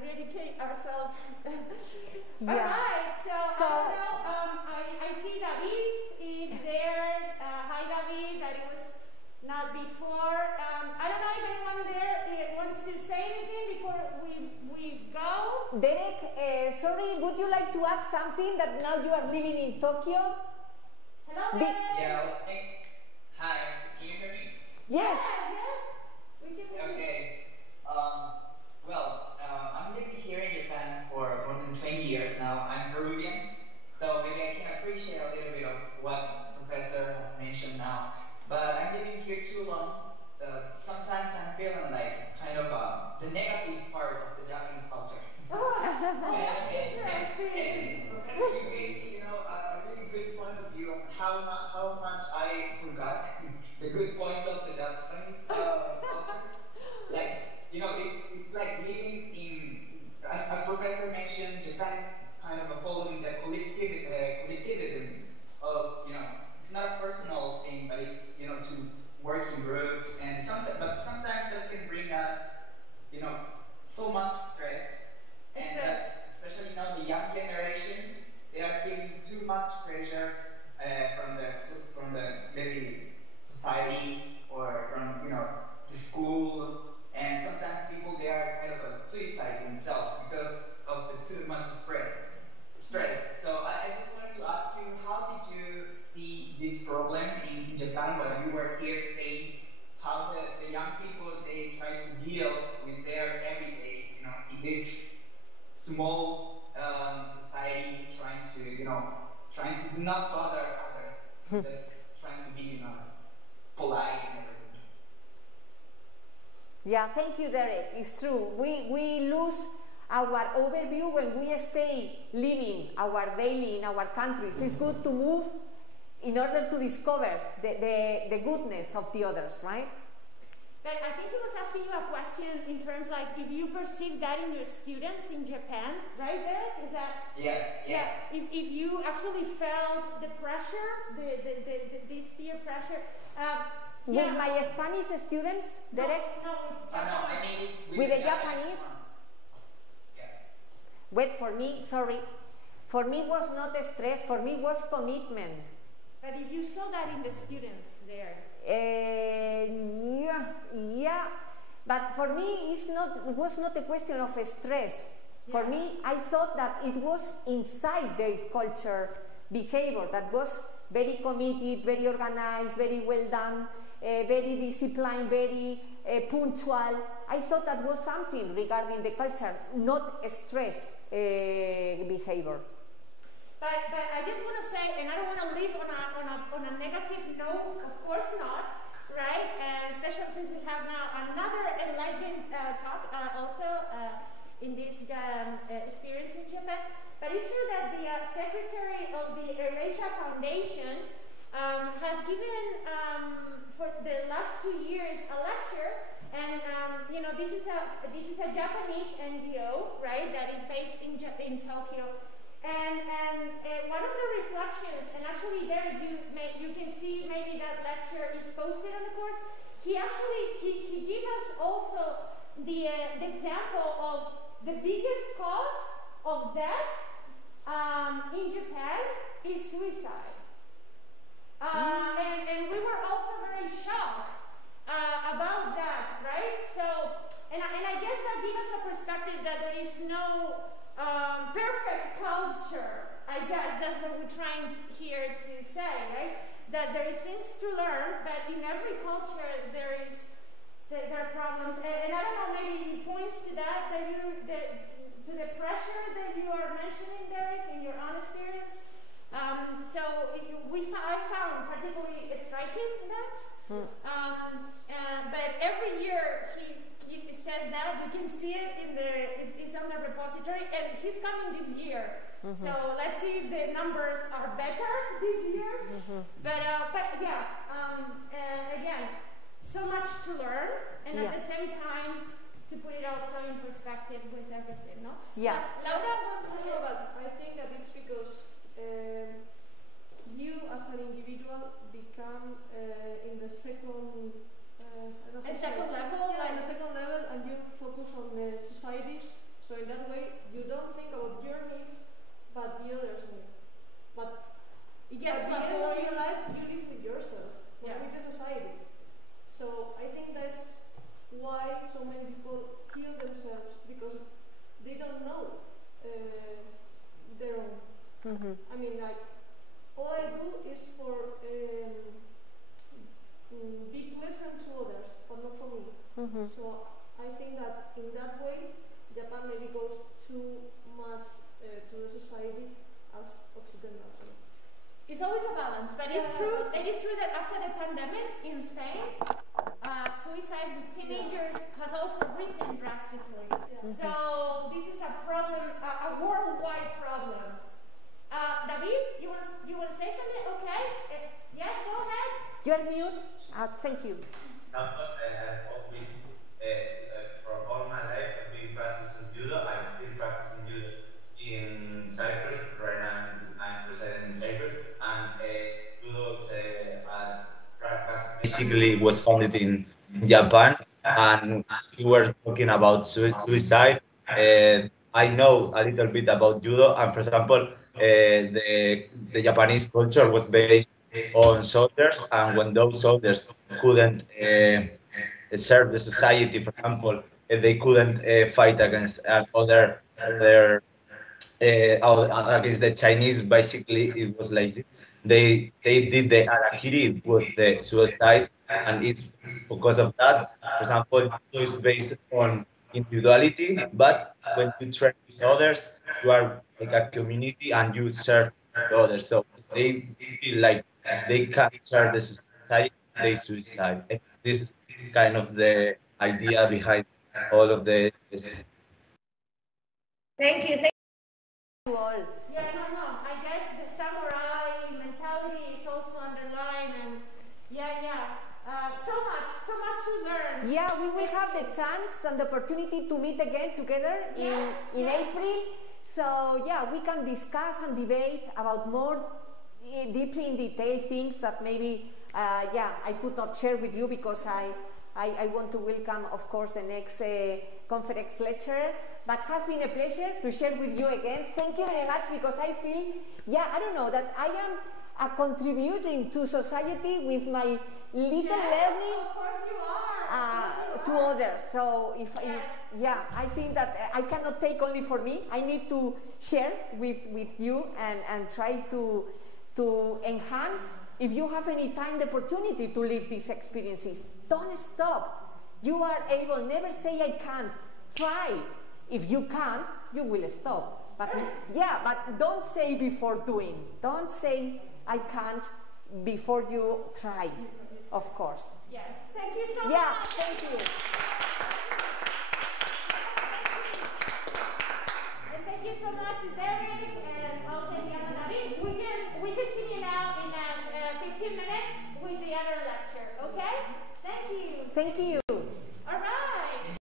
re-educate ourselves. Yeah. All right, so I don't know, I see David is there. Hi David, that it was not before. I don't know if anyone there wants to say anything before we go. Derek, sorry, would you like to add something that now you are living in Tokyo? Hello, Derek. Yeah, hi, can you hear me? Yes. Yes, we can hear you. Okay. I'm living here in Japan for more than 20 years now. I'm Peruvian, so maybe I can appreciate a little bit of what Professor has mentioned now. But I'm living here too long. Sometimes I'm feeling like kind of the negative part of the Japanese culture. Oh, that's interesting. And Professor, you gave a really good point of view on how much I forgot the good points of the Japanese culture. Like, it's like living in, as Professor mentioned, Japan is kind of following the collectivism of, it's not a personal thing, but it's, to work in group, and sometimes that can bring us, so much stress, and that, especially now the young generation, they are feeling too much pressure from the maybe society or from the school, and sometimes people, they are kind of suicide themselves because of the too much stress. So I just wanted to ask you, how did you see this problem in Japan when you were here staying? How the young people, they try to deal with their everyday, in this small society, trying to do not bother others, just trying to be, polite and everything. Yeah, thank you, Derek. It's true. We lose our overview when we stay living our daily in our countries. It's good to move in order to discover the goodness of the others, right? But I think he was asking you a question in terms like if you perceive that in your students in Japan, right, Derek? Is that? Yes. Yeah. If you actually felt the pressure, this peer pressure. With my Spanish students, Derek? No, I mean with the Japanese? Yeah. Wait, for me was not a stress, for me was commitment. But if you saw that in the students there. Yeah, but for me it was not a question of stress. For me, I thought that it was inside the culture behavior that was very committed, very organized, very well done, very disciplined, very punctual. I thought that was something regarding the culture, not stress behavior. But I just want to say, and I don't want to leave on a negative note, of course not, right? And especially since we have now another enlightening talk also in this experience in Japan. But it's true that the secretary of the EURASIA Foundation has given for the last 2 years a lecture, and this is a Japanese NGO, right? That is based in Tokyo. And one of the reflections, and actually there you can see maybe that lecture is posted on the course. He gave us also the example of the biggest cause of death in Japan is suicide. And we were also very shocked about that, right? So, and I guess that gives us a perspective that there is no perfect culture. I guess that's what we're trying here to say, right? That there is things to learn, but in every culture there are problems. And I don't know, maybe it points to that to the pressure that you are mentioning, Derek, in your own experience. I found particularly striking that. But every year he says that. You can see it in it's on the repository, and he's coming this year. So let's see if the numbers are better this year. But yeah, again, so much to learn, and at the same time to put it also in perspective with everything, no? Yeah. Laura wants to Yeah, but I think that it's because you as an individual become in the second level. Yeah, in the second level, and you focus on the society. So in that way, you don't think about your needs, but the others' needs. But it gets at the end of your life, you live with yourself, not with the society. So I think that's why so many people kill themselves, because they don't know their own. I mean, like, all I do is for be pleasant to others, but not for me. So I think that in that way, Japan maybe goes too much to the society as Occidental. So. It's always a balance, but it's true. It is true that after the pandemic in Spain, suicide with teenagers has also risen drastically. So this is a problem, a worldwide problem. David, you want to say something? Okay. Yes, go ahead. You're mute. Thank you. For all my life, I've been practicing judo. I'm still practicing judo in Cyprus. Right now, I'm residing in Cyprus, and judo basically was founded in Japan. And you were talking about suicide. I know a little bit about judo, and for example, the Japanese culture was based on soldiers, and when those soldiers couldn't serve the society, for example, they couldn't fight against other against the Chinese. Basically, it was like this. They did the harakiri, it was the suicide, and it's because of that. For example, judo is based on individuality, but when you train with others, you are like a community and you serve others. So they feel like they can't serve the society, they suicide. This is kind of the idea behind all of the. Thank you. All. Yeah, no. I guess the samurai mentality is also underlined, and so much to learn. Yeah, we will have the chance and the opportunity to meet again together in April. So yeah, we can discuss and debate about more deeply in detail things that maybe I could not share with you, because I want to welcome, of course, the next conference lecturer. But it has been a pleasure to share with you again. Thank you very much, because I feel, I don't know, that I am contributing to society with my little learning. Of course you are. To others. So if I think that I cannot take only for me. I need to share with you and try to enhance. If you have any time the opportunity to live these experiences, don't stop. You are able. Never say I can't. Try. If you can't, you will stop. But but don't say before doing. Don't say I can't before you try. Of course. Yes. Thank you so much. Yeah. Thank you. And thank you so much, Derek, and also Diana David. We continue now in 15 minutes with the other lecture. Okay? Thank you. Thank you. All right.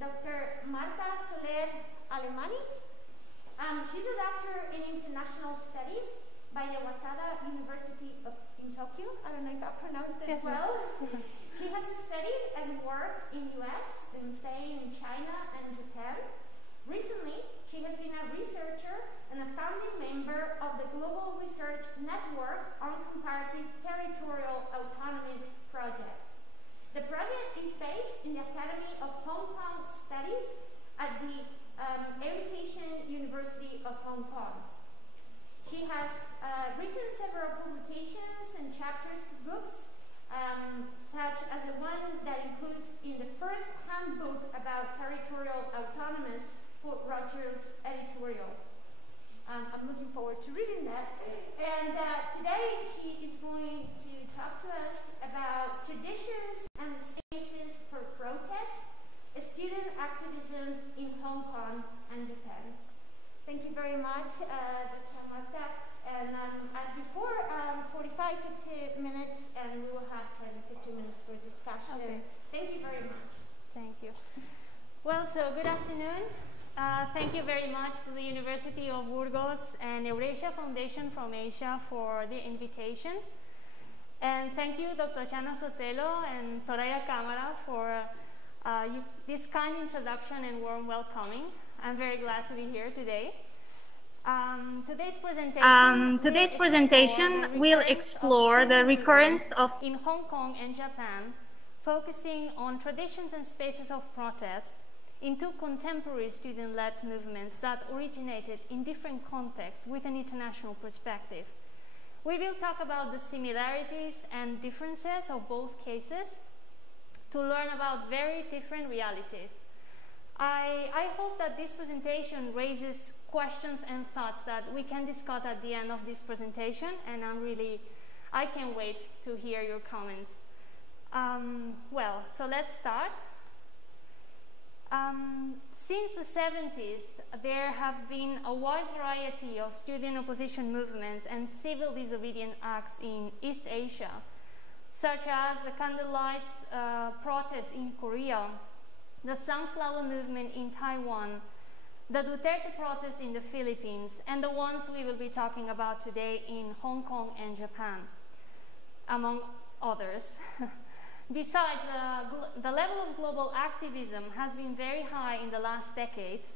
Dr. Marta Alemany. She's a doctor in international studies by the Waseda University in Tokyo. I don't know if I pronounced it well. She has studied and worked in US, in Spain, in China, and Japan. Recently, she has been a researcher and a founding member of the Global Research Network on Comparative Territorial Autonomies project. The project is based in the Academy of Hong Kong Studies at the Education University of Hong Kong. She has written several publications and chapters for books, such as the one that includes in the first handbook about territorial autonomies for Rogers editorial. I'm looking forward to reading that. And today she is going to talk to us about traditions and spaces for protest, student activism in Hong Kong and Japan. Thank you very much, Dr. Marta. And as before, 45-50 minutes, and we will have 10-15 minutes for discussion. Okay. Thank you very much. Thank you. Well, so good afternoon. Thank you very much to the University of Burgos and EURASIA Foundation from Asia for the invitation. And thank you, Dr. Shana Sotelo and Soraya Camara for this kind introduction and warm welcoming. I'm very glad to be here today. Today's presentation will explore the recurrence of in Hong Kong and Japan, focusing on traditions and spaces of protest in two contemporary student-led movements that originated in different contexts with an international perspective. We will talk about the similarities and differences of both cases to learn about very different realities. I hope that this presentation raises questions and thoughts that we can discuss at the end of this presentation, and I can't wait to hear your comments. Well, so let's start. Since the 70s, there have been a wide variety of student opposition movements and civil disobedience acts in East Asia, such as the Candlelight protests in Korea, the Sunflower movement in Taiwan, the Duterte protests in the Philippines, and the ones we will be talking about today in Hong Kong and Japan, among others. Besides, the level of global activism has been very high in the last decade,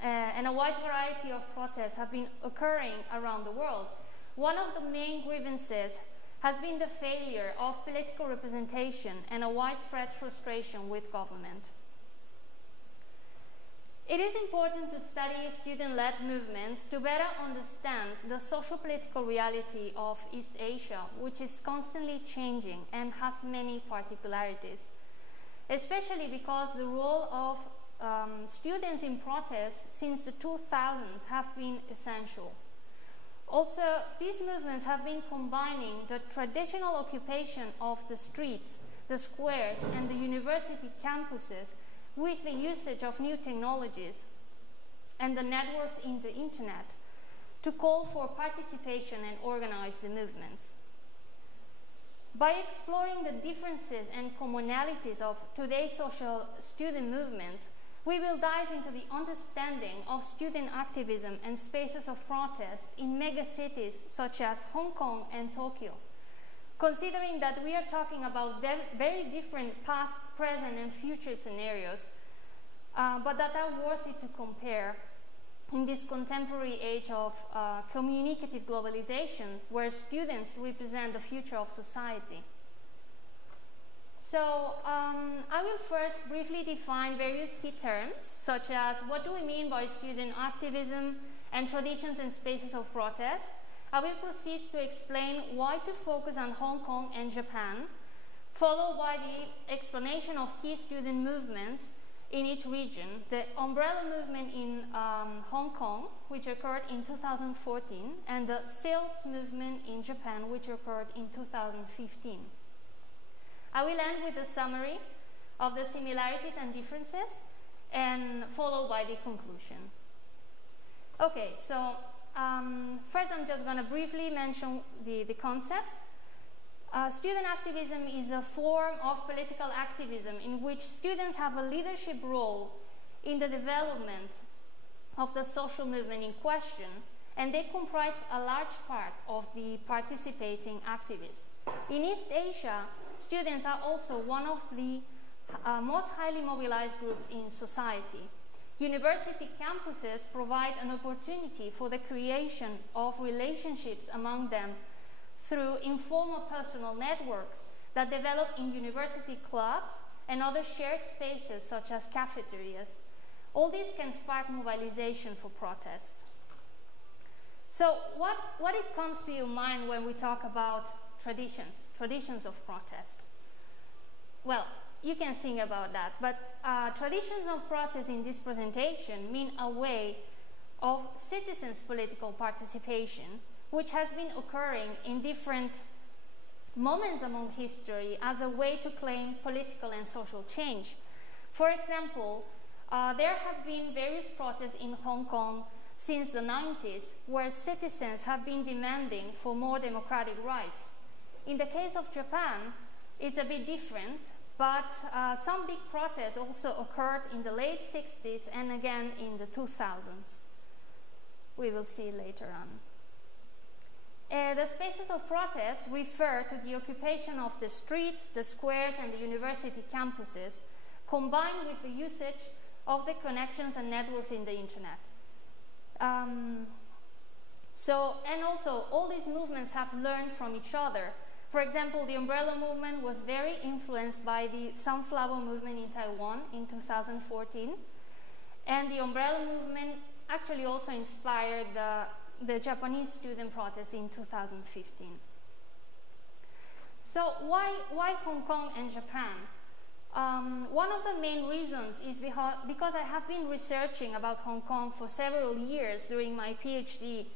and a wide variety of protests have been occurring around the world. One of the main grievances has been the failure of political representation and a widespread frustration with government. It is important to study student-led movements to better understand the socio-political reality of East Asia, which is constantly changing and has many particularities, especially because the role of students in protests since the 2000s have been essential. Also, these movements have been combining the traditional occupation of the streets, the squares, and the university campuses with the usage of new technologies and the networks in the internet to call for participation and organize the movements. By exploring the differences and commonalities of today's social student movements, we will dive into the understanding of student activism and spaces of protest in megacities such as Hong Kong and Tokyo, considering that we are talking about very different past, present, and future scenarios, but that are worthy to compare in this contemporary age of communicative globalization, where students represent the future of society. So I will first briefly define various key terms, such as what do we mean by student activism and traditions and spaces of protest. I will proceed to explain why to focus on Hong Kong and Japan, followed by the explanation of key student movements in each region, the umbrella movement in Hong Kong, which occurred in 2014, and the Silts Movement in Japan, which occurred in 2015. I will end with a summary of the similarities and differences, and followed by the conclusion. Okay, so first I'm just going to briefly mention the concepts. Student activism is a form of political activism in which students have a leadership role in the development of the social movement in question, and they comprise a large part of the participating activists. In East Asia, students are also one of the most highly mobilized groups in society. University campuses provide an opportunity for the creation of relationships among them through informal personal networks that develop in university clubs and other shared spaces such as cafeterias. All this can spark mobilization for protest. So what it comes to your mind when we talk about traditions of protest? Well, you can think about that, but traditions of protest in this presentation mean a way of citizens' political participation, which has been occurring in different moments among history as a way to claim political and social change. For example, there have been various protests in Hong Kong since the 90s, where citizens have been demanding for more democratic rights. In the case of Japan, it's a bit different, but some big protests also occurred in the late 60s and again in the 2000s. We will see later on. The spaces of protest refer to the occupation of the streets, the squares, and the university campuses, combined with the usage of the connections and networks in the internet. And also, all these movements have learned from each other. For example, the umbrella movement was very influenced by the sunflower movement in Taiwan in 2014. And the umbrella movement actually also inspired the Japanese student protests in 2015. So why Hong Kong and Japan? One of the main reasons is because I have been researching about Hong Kong for several years during my Ph.D.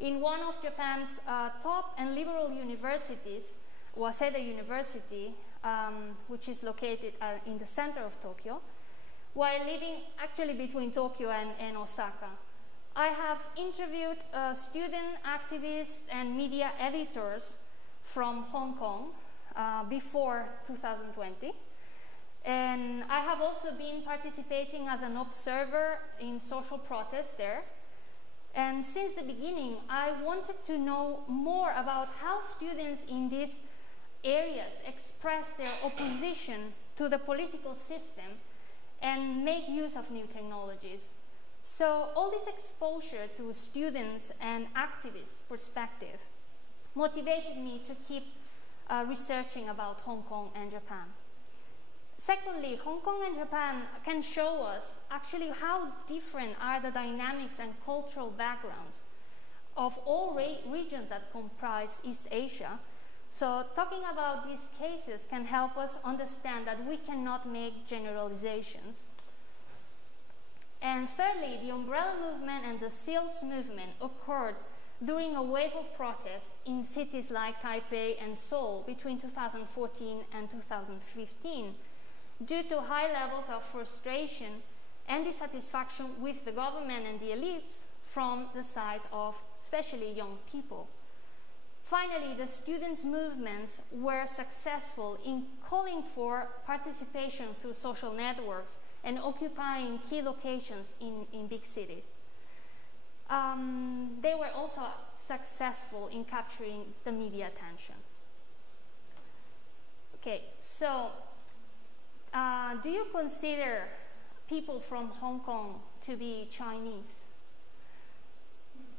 in one of Japan's top and liberal universities, Waseda University, which is located in the center of Tokyo, while living actually between Tokyo and Osaka. I have interviewed student activists and media editors from Hong Kong before 2020. And I have also been participating as an observer in social protests there. And since the beginning, I wanted to know more about how students in these areas express their opposition to the political system and make use of new technologies. So all this exposure to students and activists' perspective motivated me to keep researching about Hong Kong and Japan. Secondly, Hong Kong and Japan can show us actually how different are the dynamics and cultural backgrounds of all regions that comprise East Asia. So talking about these cases can help us understand that we cannot make generalizations. And thirdly, the umbrella movement and the Silts Movement occurred during a wave of protests in cities like Taipei and Seoul between 2014 and 2015 due to high levels of frustration and dissatisfaction with the government and the elites from the side of especially young people. Finally, the students' movements were successful in calling for participation through social networks and occupying key locations in big cities. They were also successful in capturing the media attention. Okay, so do you consider people from Hong Kong to be Chinese?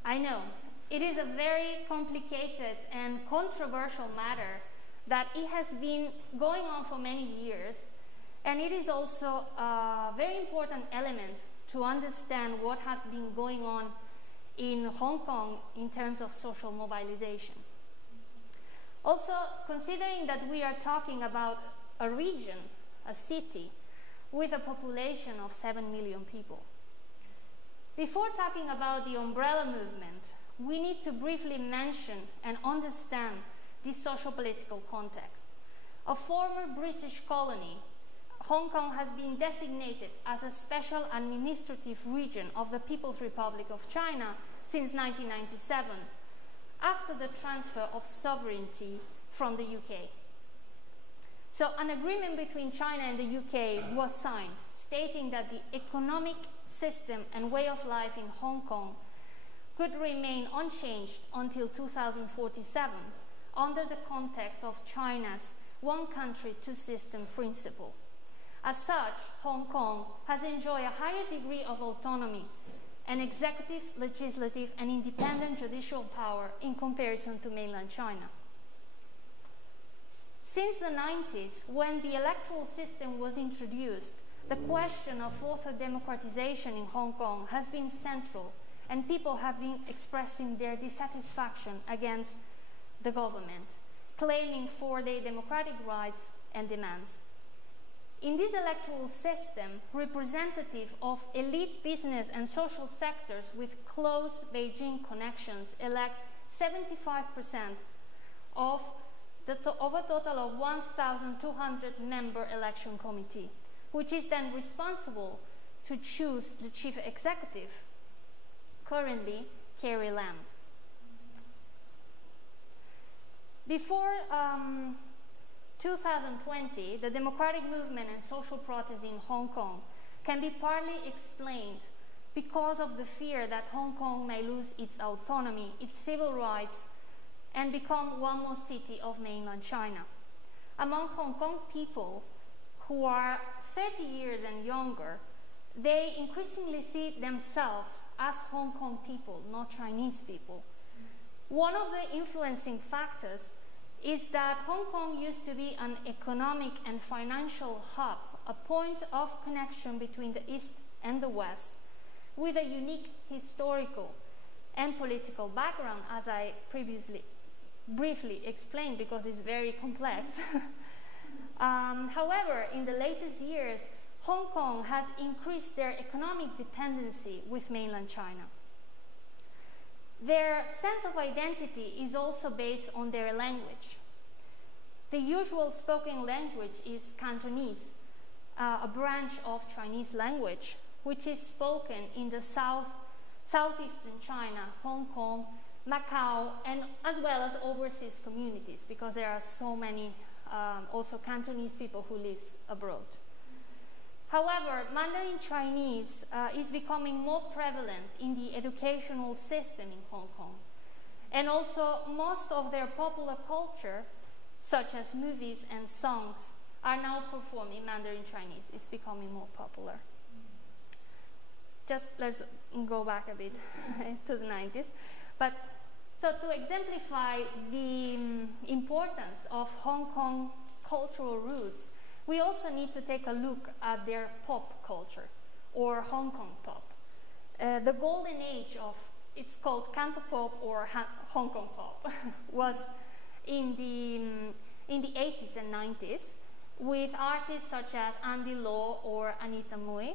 I know, it is a very complicated and controversial matter that it has been going on for many years, and it is also a very important element to understand what has been going on in Hong Kong in terms of social mobilization. Also, considering that we are talking about a region, a city, with a population of 7 million people. Before talking about the umbrella movement, we need to briefly mention and understand the socio-political context. A former British colony, Hong Kong has been designated as a special administrative region of the People's Republic of China since 1997, after the transfer of sovereignty from the UK. So an agreement between China and the UK was signed, stating that the economic system and way of life in Hong Kong could remain unchanged until 2047, under the context of China's one country, two system principle. As such, Hong Kong has enjoyed a higher degree of autonomy and executive, legislative, and independent judicial power in comparison to mainland China. Since the 90s, when the electoral system was introduced, the question of further democratization in Hong Kong has been central, and people have been expressing their dissatisfaction against the government, claiming for their democratic rights and demands. In this electoral system, representatives of elite business and social sectors with close Beijing connections elect 75% of a total of 1,200 member election committee, which is then responsible to choose the chief executive, currently Carrie Lam. Before 2020, the democratic movement and social protests in Hong Kong can be partly explained because of the fear that Hong Kong may lose its autonomy, its civil rights, and become one more city of mainland China. Among Hong Kong people who are 30 years and younger, they increasingly see themselves as Hong Kong people, not Chinese people. One of the influencing factors is that Hong Kong used to be an economic and financial hub, a point of connection between the East and the West, with a unique historical and political background, as I previously briefly explained, because it's very complex. However, in the latest years, Hong Kong has increased their economic dependency with mainland China. Their sense of identity is also based on their language. The usual spoken language is Cantonese, a branch of Chinese language, which is spoken in the southeastern China, Hong Kong, Macau, and as well as overseas communities, because there are so many also Cantonese people who live abroad. However, Mandarin Chinese is becoming more prevalent in the educational system in Hong Kong. And also, most of their popular culture, such as movies and songs, are now performed in Mandarin Chinese. It's becoming more popular. Just let's go back a bit to the 90s. But so to exemplify the importance of Hong Kong cultural roots, we also need to take a look at their pop culture, or Hong Kong pop. The golden age of, it's called Cantopop or Hong Kong pop, was in the 80s and 90s, with artists such as Andy Lau or Anita Mui.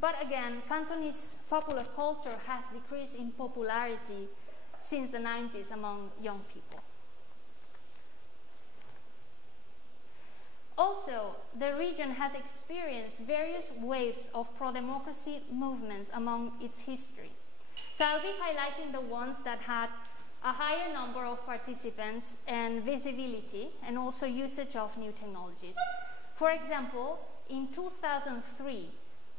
But again, Cantonese popular culture has decreased in popularity since the 90s among young people. Also, the region has experienced various waves of pro-democracy movements among its history. So I'll be highlighting the ones that had a higher number of participants and visibility, and also usage of new technologies. For example, in 2003,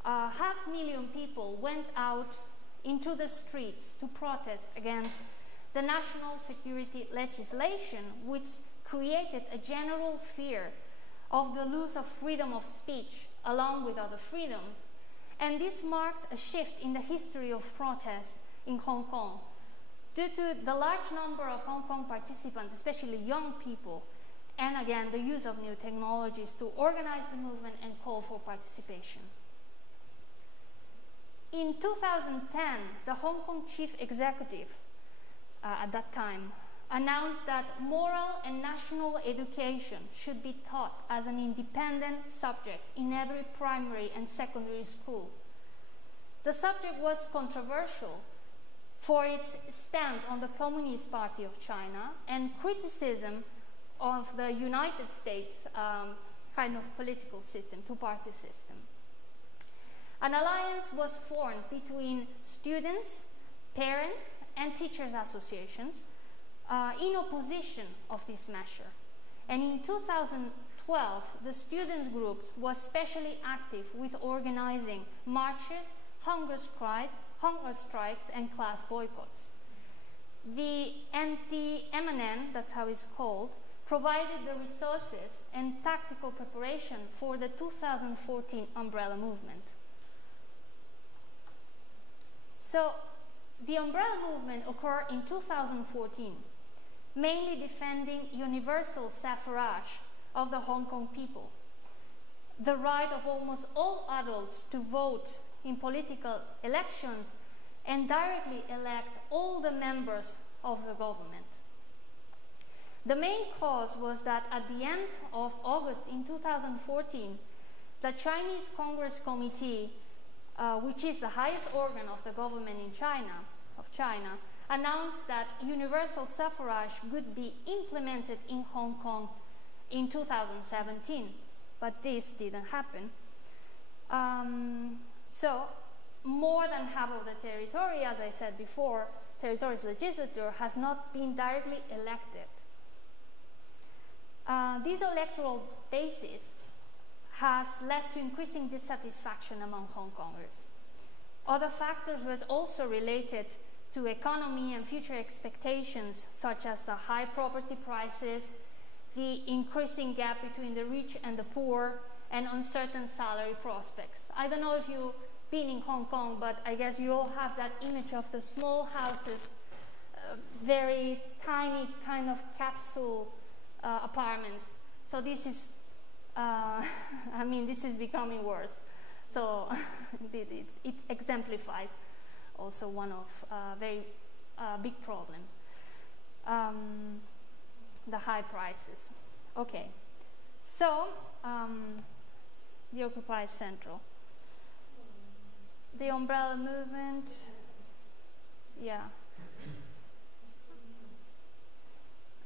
500,000 people went out into the streets to protest against the national security legislation, which created a general fear of the loss of freedom of speech, along with other freedoms. And this marked a shift in the history of protest in Hong Kong, due to the large number of Hong Kong participants, especially young people, and again, the use of new technologies to organize the movement and call for participation. In 2010, the Hong Kong chief executive, at that time, announced that moral and national education should be taught as an independent subject in every primary and secondary school. The subject was controversial for its stance on the Communist Party of China and criticism of the United States kind of political system, two-party system. An alliance was formed between students, parents, and teachers' associations, in opposition of this measure. And in 2012, the students' groups was especially active with organizing marches, hunger strikes, and class boycotts. The anti-MNN, that's how it's called, provided the resources and tactical preparation for the 2014 umbrella movement. So, the umbrella movement occurred in 2014, mainly defending universal suffrage of the Hong Kong people, the right of almost all adults to vote in political elections and directly elect all the members of the government. The main cause was that at the end of August in 2014, the Chinese Congress Committee, which is the highest organ of the government in China, announced that universal suffrage would be implemented in Hong Kong in 2017, but this didn't happen. So more than half of the territory, as I said before, territory's legislature has not been directly elected. This electoral basis has led to increasing dissatisfaction among Hong Kongers. Other factors were also related to economy and future expectations, such as the high property prices, the increasing gap between the rich and the poor, and uncertain salary prospects. I don't know if you've been in Hong Kong, but I guess you all have that image of the small houses, very tiny kind of capsule apartments. So this is, I mean, this is becoming worse. So it exemplifies also one of very big problem, the high prices. Okay, so the Occupy Central, the umbrella movement, yeah.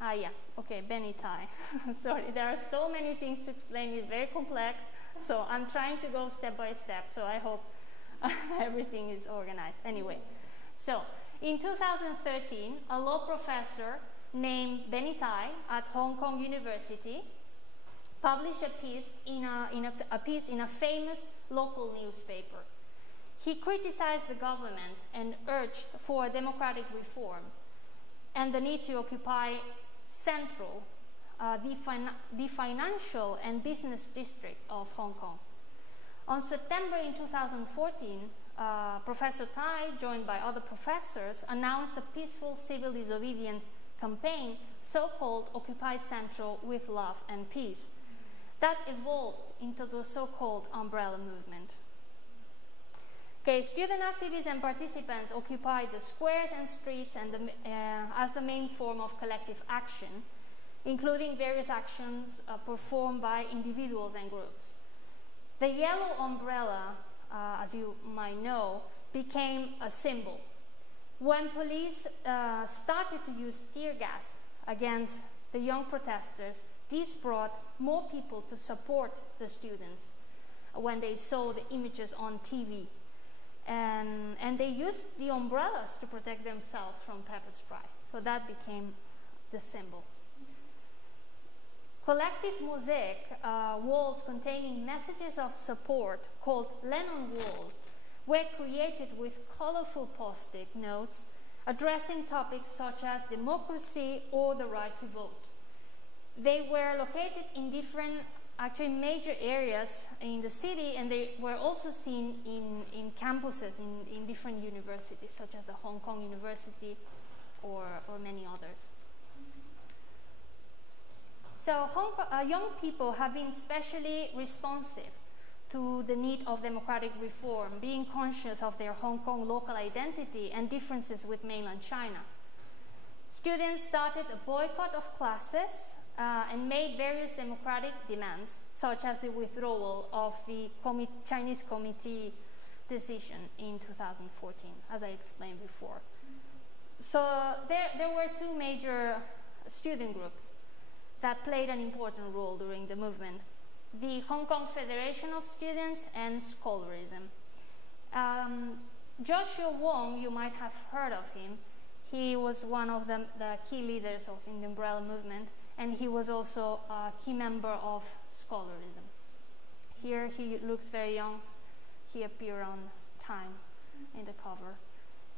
Yeah, okay, Benny Tai. Sorry, there are so many things to explain, it's very complex, so I'm trying to go step by step, so I hope everything is organized. Anyway, so in 2013, a law professor named Benny Tai at Hong Kong University published a piece in a famous local newspaper. He criticized the government and urged for democratic reform and the need to occupy Central, the financial and business district of Hong Kong. On September in 2014, Professor Tai, joined by other professors, announced a peaceful civil disobedience campaign, so-called Occupy Central with Love and Peace, that evolved into the so-called umbrella movement. Okay, student activists and participants occupied the squares and streets and as the main form of collective action, including various actions performed by individuals and groups. The yellow umbrella, as you might know, became a symbol. When police started to use tear gas against the young protesters, this brought more people to support the students when they saw the images on TV. And they used the umbrellas to protect themselves from pepper spray. So that became the symbol. Collective mosaic walls containing messages of support, called Lennon walls, were created with colorful post-it notes addressing topics such as democracy or the right to vote. They were located in different, actually major areas in the city, and they were also seen in campuses in different universities, such as the Hong Kong University or many others. So young people have been especially responsive to the need of democratic reform, being conscious of their Hong Kong local identity and differences with mainland China. Students started a boycott of classes and made various democratic demands, such as the withdrawal of the Chinese committee decision in 2014, as I explained before. So there were two major student groups that played an important role during the movement: the Hong Kong Federation of Students and Scholarism. Joshua Wong, you might have heard of him. He was one of the key leaders also in the umbrella movement, and he was also a key member of scholarism. Here he looks very young. He appeared on Time in the cover.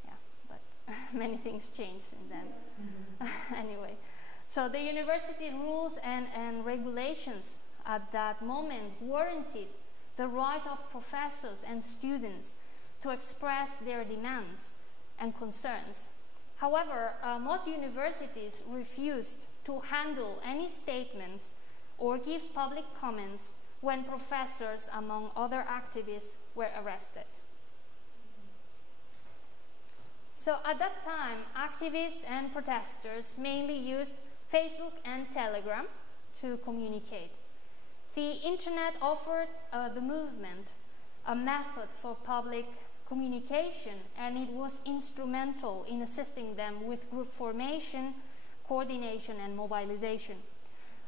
Yeah, but many things changed since then. Anyway, so the university rules and regulations at that moment warranted the right of professors and students to express their demands and concerns. However, most universities refused to handle any statements or give public comments when professors, among other activists, were arrested. So at that time, activists and protesters mainly used Facebook and Telegram to communicate. The internet offered the movement a method for public communication, and it was instrumental in assisting them with group formation, coordination, and mobilization.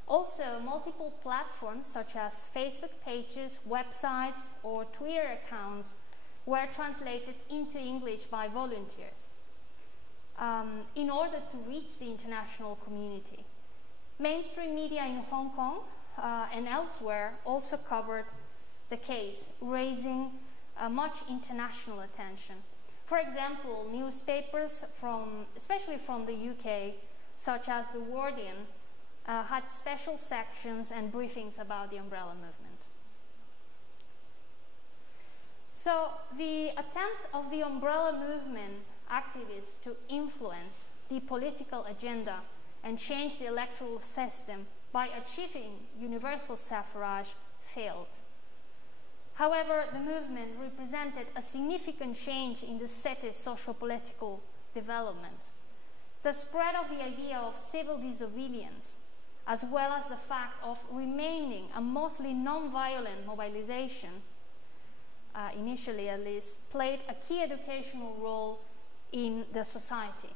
Also, multiple platforms such as Facebook pages, websites, or Twitter accounts were translated into English by volunteers in order to reach the international community. Mainstream media in Hong Kong and elsewhere also covered the case, raising much international attention. For example, newspapers especially from the UK, such as The Guardian, had special sections and briefings about the umbrella movement. So the attempt of the umbrella movement activists to influence the political agenda and change the electoral system by achieving universal suffrage failed. However, the movement represented a significant change in the city's socio-political development. The spread of the idea of civil disobedience, as well as the fact of remaining a mostly non-violent mobilization, initially at least, played a key educational role in the society.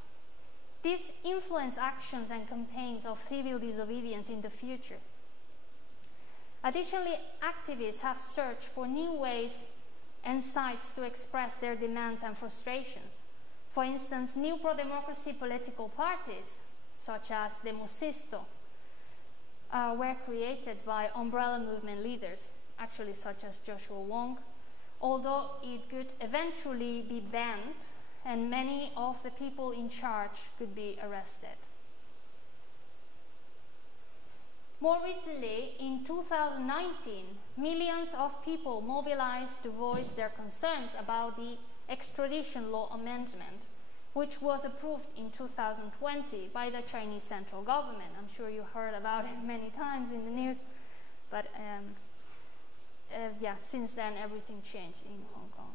This influenced actions and campaigns of civil disobedience in the future. Additionally, activists have searched for new ways and sites to express their demands and frustrations. For instance, new pro-democracy political parties, such as the Musisto, were created by umbrella movement leaders, actually such as Joshua Wong, although it could eventually be banned and many of the people in charge could be arrested. More recently, in 2019, millions of people mobilized to voice their concerns about the Extradition Law Amendment, which was approved in 2020 by the Chinese central government. I'm sure you heard about it many times in the news, but yeah, since then everything changed in Hong Kong.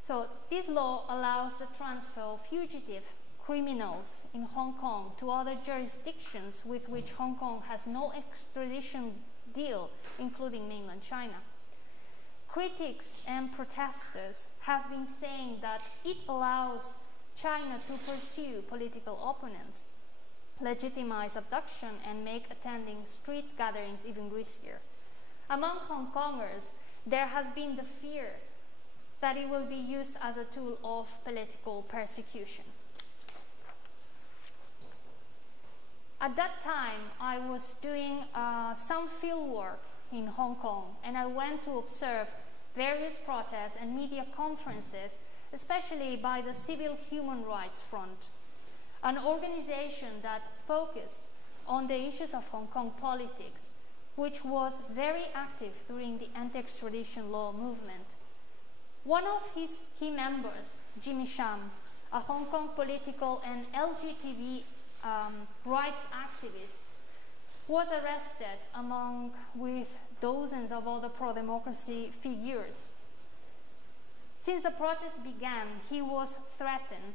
So this law allows the transfer of fugitive criminals in Hong Kong to other jurisdictions with which Hong Kong has no extradition deal, including mainland China. Critics and protesters have been saying that it allows China to pursue political opponents, legitimize abduction, and make attending street gatherings even riskier. Among Hong Kongers, there has been the fear that it will be used as a tool of political persecution. At that time, I was doing some field work in Hong Kong, and I went to observe various protests and media conferences, especially by the Civil Human Rights Front, an organization that focused on the issues of Hong Kong politics, which was very active during the anti-extradition law movement. One of his key members, Jimmy Sham, a Hong Kong political and LGTB rights activist, was arrested along with dozens of other pro-democracy figures. Since the protests began, he was threatened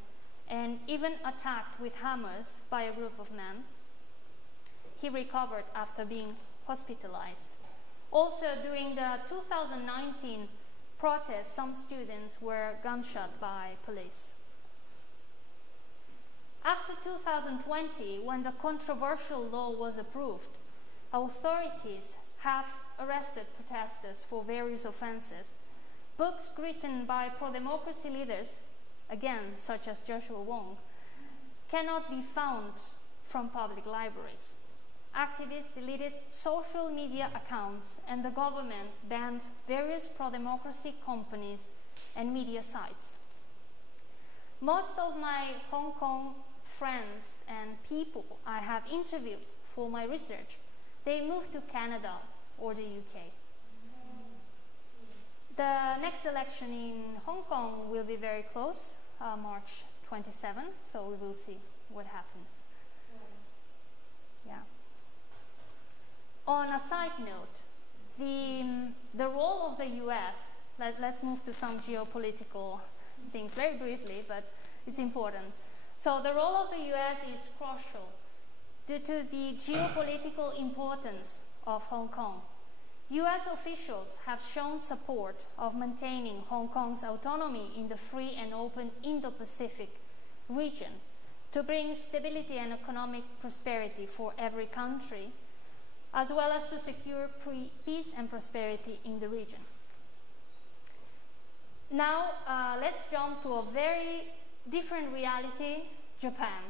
and even attacked with hammers by a group of men. He recovered after being hospitalized. Also, during the 2019 protests, some students were gunshot by police. After 2020, when the controversial law was approved, authorities have arrested protesters for various offenses. Books written by pro-democracy leaders, again, such as Joshua Wong, cannot be found from public libraries. Activists deleted social media accounts, and the government banned various pro-democracy companies and media sites. Most of my Hong Kong friends and people I have interviewed for my research, they moved to Canada or the UK. The next election in Hong Kong will be very close, March 27, so we will see what happens. Yeah. On a side note, the role of the US, let's move to some geopolitical things very briefly, but it's important. So the role of the US is crucial due to the geopolitical importance of Hong Kong. US officials have shown support of maintaining Hong Kong's autonomy in the free and open Indo-Pacific region to bring stability and economic prosperity for every country, as well as to secure peace and prosperity in the region. Now, let's jump to a very different reality, Japan.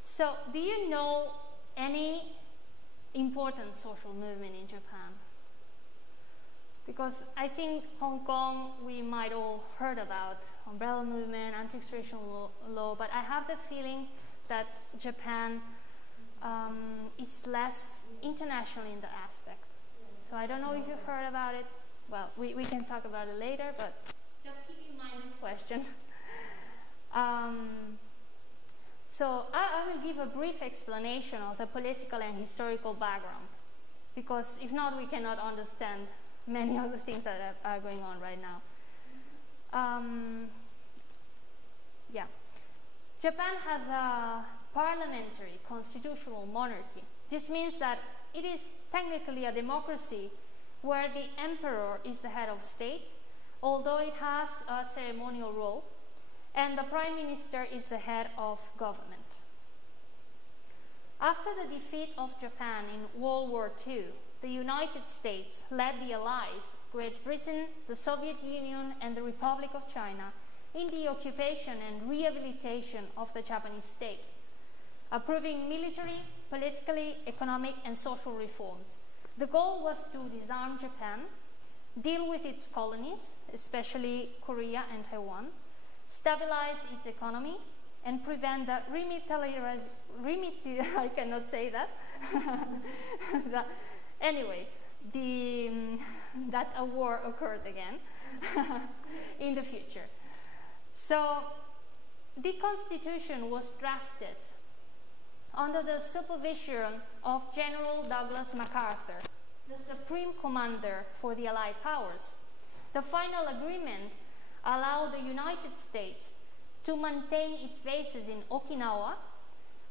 So, do you know any important social movement in Japan? Because I think Hong Kong, we might all heard about umbrella movement, anti-extradition law, but I have the feeling that Japan is less international in the aspect. So I don't know if you've heard about it. Well, we can talk about it later, but just keep in mind this question. So I will give a brief explanation of the political and historical background, because if not, we cannot understand many of the things that are going on right now. Yeah. Japan has a parliamentary constitutional monarchy. This means that it is technically a democracy where the emperor is the head of state, although it has a ceremonial role, and the prime minister is the head of government. After the defeat of Japan in World War II, the United States led the Allies, Great Britain, the Soviet Union, and the Republic of China in the occupation and rehabilitation of the Japanese state, approving military, politically, economic, and social reforms. The goal was to disarm Japan, deal with its colonies, especially Korea and Taiwan, stabilize its economy, and prevent the I cannot say that. Anyway, that a war occurred again in the future. So the Constitution was drafted under the supervision of General Douglas MacArthur, the Supreme Commander for the Allied Powers. The final agreement allowed the United States to maintain its bases in Okinawa,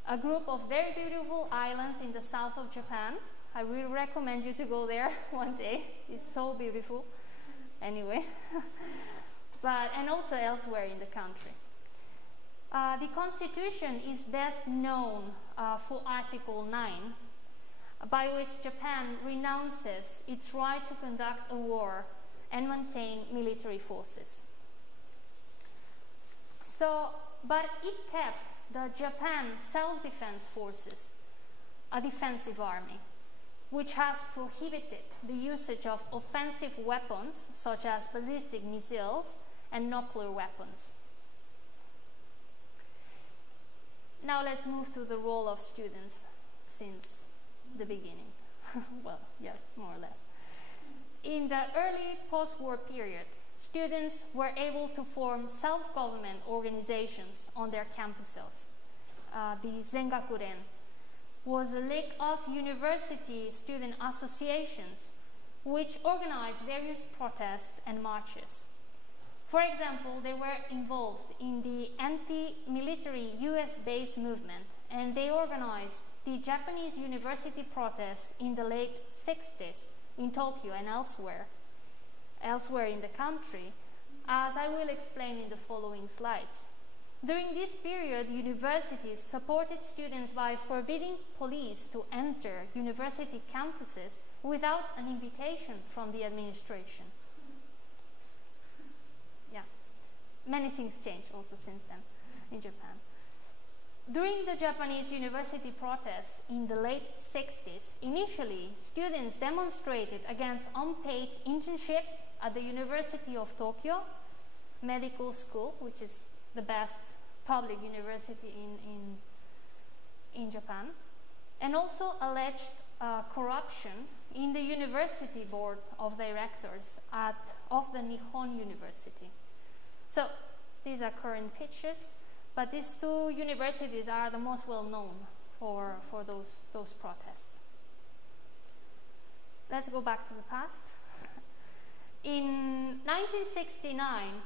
a group of very beautiful islands in the south of Japan. I really recommend you to go there one day. It's so beautiful. Anyway, and also elsewhere in the country. The Constitution is best known for Article 9, by which Japan renounces its right to conduct a war and maintain military forces. But it kept the Japan Self-Defense Forces, a defensive army, which has prohibited the usage of offensive weapons such as ballistic missiles and nuclear weapons. Now let's move to the role of students since the beginning. Well, yes, more or less. In the early post-war period, students were able to form self-government organizations on their campuses. The Zengakuren was a league of university student associations which organized various protests and marches. For example, they were involved in the anti-military US-based movement, and they organized the Japanese university protests in the late 60s in Tokyo and elsewhere in the country, as I will explain in the following slides. During this period, universities supported students by forbidding police to enter university campuses without an invitation from the administration. Yeah, many things changed also since then in Japan. During the Japanese university protests in the late 60s, initially students demonstrated against unpaid internships at the University of Tokyo Medical School, which is the best public university in Japan, and also alleged corruption in the university board of directors of the Nihon University. So these are current pictures, but these two universities are the most well known for those protests. Let's go back to the past. In 1969,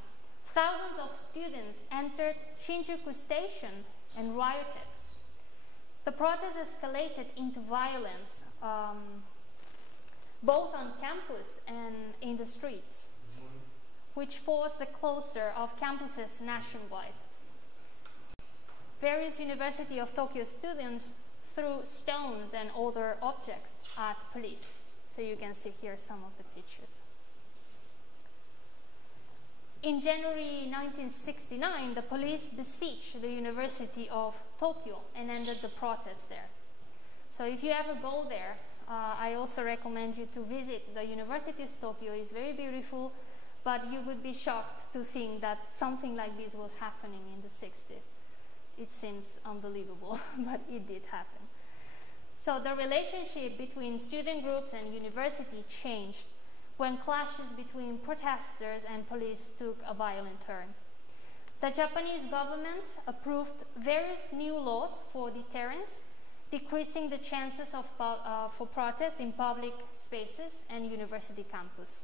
thousands of students entered Shinjuku Station and rioted. The protest escalated into violence, both on campus and in the streets, which forced the closure of campuses nationwide. Various University of Tokyo students threw stones and other objects at police. So you can see here some of the pictures. In January 1969, the police besieged the University of Tokyo and ended the protest there. So if you ever go there, I also recommend you to visit the University of Tokyo. It's very beautiful, but you would be shocked to think that something like this was happening in the 60s. It seems unbelievable, but it did happen. So the relationship between student groups and university changed when clashes between protesters and police took a violent turn. The Japanese government approved various new laws for deterrence, decreasing the chances for protests in public spaces and university campus.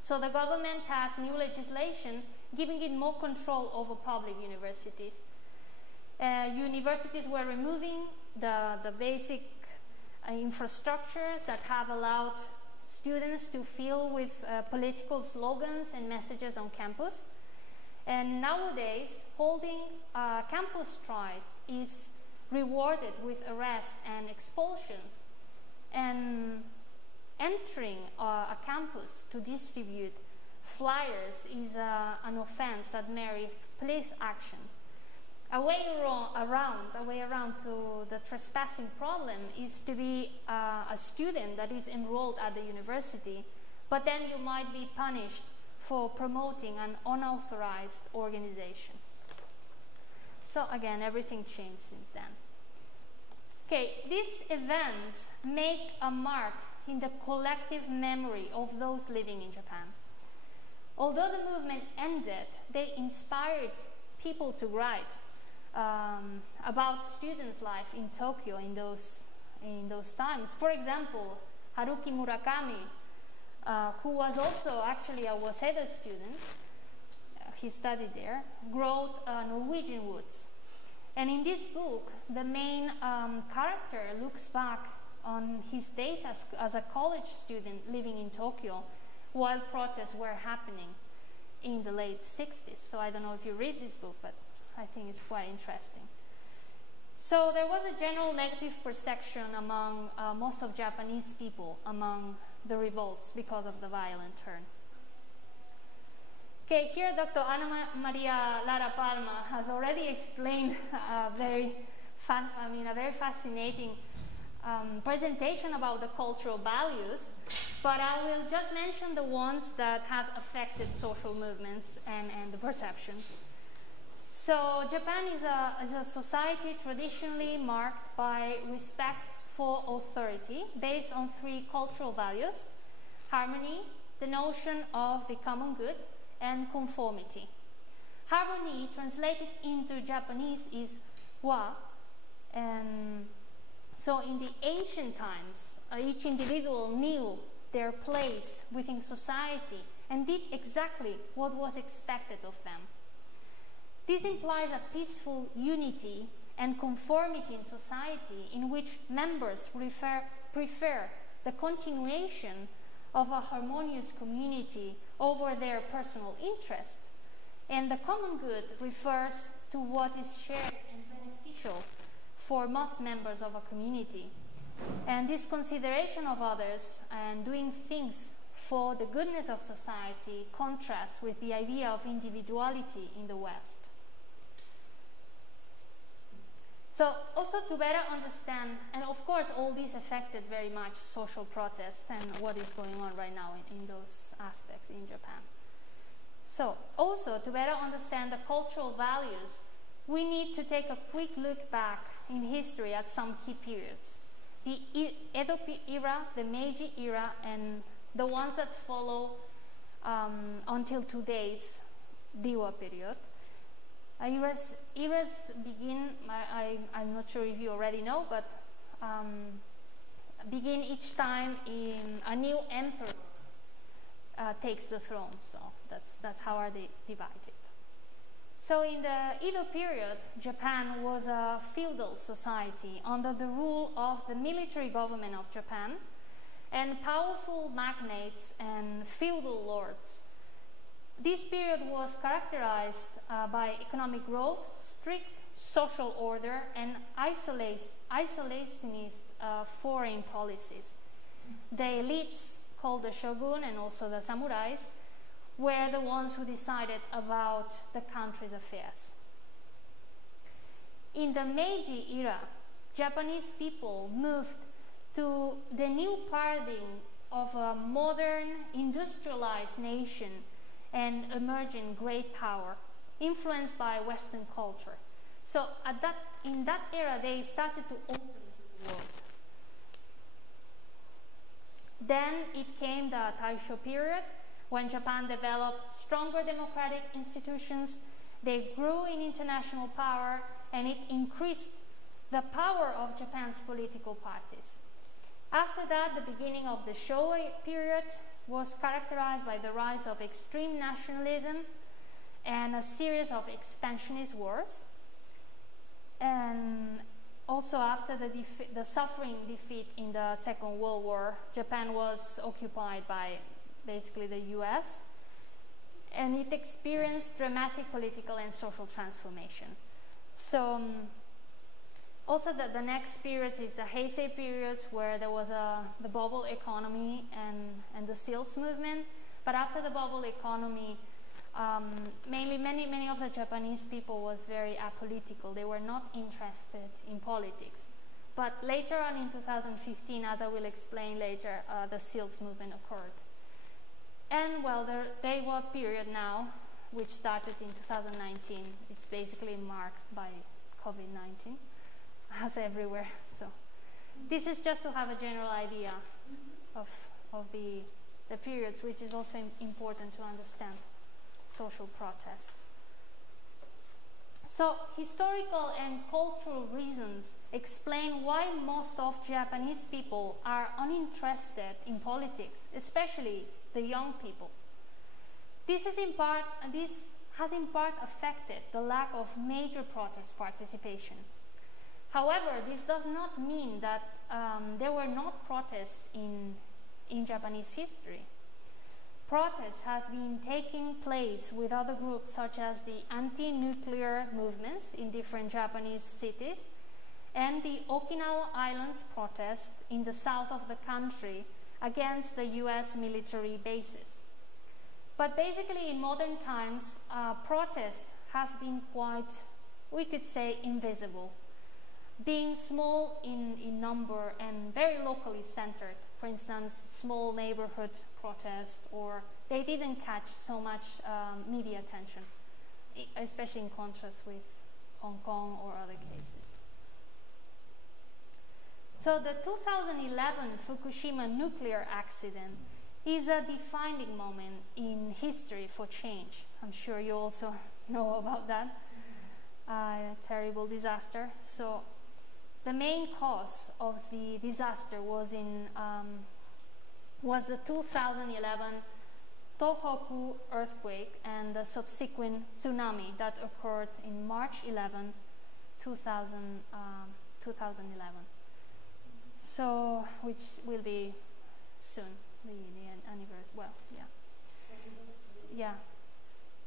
So the government passed new legislation giving it more control over public universities. Universities were removing the basic infrastructure that have allowed students to fill with political slogans and messages on campus. And nowadays, holding a campus strike is rewarded with arrests and expulsions. And entering a campus to distribute flyers is an offense that merits police actions. A way around to the trespassing problem is to be a student that is enrolled at the university, but then you might be punished for promoting an unauthorized organization. So again, everything changed since then. Okay, these events make a mark in the collective memory of those living in Japan. Although the movement ended, they inspired people to write about students' life in Tokyo in those times. For example, Haruki Murakami, who was also actually a Waseda student, he studied there, wrote Norwegian Woods. And in this book, the main character looks back on his days as a college student living in Tokyo while protests were happening in the late 60s. So I don't know if you read this book, but I think it's quite interesting. So there was a general negative perception among most of Japanese people among the revolts because of the violent turn. Okay, here Dr. María Lara Palma has already explained a very fascinating presentation about the cultural values, but I will just mention the ones that has affected social movements and the perceptions. So Japan is a society traditionally marked by respect for authority based on three cultural values: harmony, the notion of the common good, and conformity. Harmony, translated into Japanese, is wa, and so in the ancient times, each individual knew their place within society and did exactly what was expected of them. This implies a peaceful unity and conformity in society in which members prefer the continuation of a harmonious community over their personal interest. And the common good refers to what is shared and beneficial for most members of a community. And this consideration of others and doing things for the goodness of society contrasts with the idea of individuality in the West. So also to better understand, and of course all this affected very much social protests and what is going on right now in those aspects in Japan. So also to better understand the cultural values, we need to take a quick look back in history at some key periods. The Edo era, the Meiji era, and the ones that follow until today's Reiwa period. Eras begin, I'm not sure if you already know, but begin each time in a new emperor takes the throne. So that's how are they divided. So in the Edo period, Japan was a feudal society under the rule of the military government of Japan and powerful magnates and feudal lords. This period was characterized by economic growth, strict social order, and isolationist foreign policies. The elites, called the shogun and also the samurais, were the ones who decided about the country's affairs. In the Meiji era, Japanese people moved to the new paradigm of a modern, industrialized nation and emerging great power, influenced by Western culture. So in that era, they started to open to the world. Then it came the Taisho period, when Japan developed stronger democratic institutions. They grew in international power, and it increased the power of Japan's political parties. After that, the beginning of the Showa period was characterized by the rise of extreme nationalism and a series of expansionist wars. And also after the suffering defeat in the Second World War, Japan was occupied by basically the US, and it experienced dramatic political and social transformation. So also the next periods is the Heisei periods, where there was the bubble economy and the Silts Movement. But after the bubble economy, mainly many of the Japanese people was very apolitical. They were not interested in politics. But later on in 2015, as I will explain later, the Silts Movement occurred. And well, the Reiwa period now, which started in 2019, it's basically marked by COVID-19, as everywhere. So this is just to have a general idea of the periods, which is also important to understand social protests. So historical and cultural reasons explain why most of Japanese people are uninterested in politics, especially the young people. This has in part affected the lack of major protest participation. However, this does not mean that there were not protests in Japanese history. Protests have been taking place with other groups, such as the anti-nuclear movements in different Japanese cities and the Okinawa Islands protest in the south of the country against the US military bases. But basically in modern times, protests have been quite, we could say, invisible, being small in number and very locally centered. For instance, small neighborhood protests, or they didn't catch so much media attention, especially in contrast with Hong Kong or other cases. So the 2011 Fukushima nuclear accident is a defining moment in history for change. I'm sure you also know about that terrible disaster. So the main cause of the disaster was the 2011 Tohoku earthquake and the subsequent tsunami that occurred in March 11, 2011. So, which will be soon, the anniversary. Well, yeah. Yeah.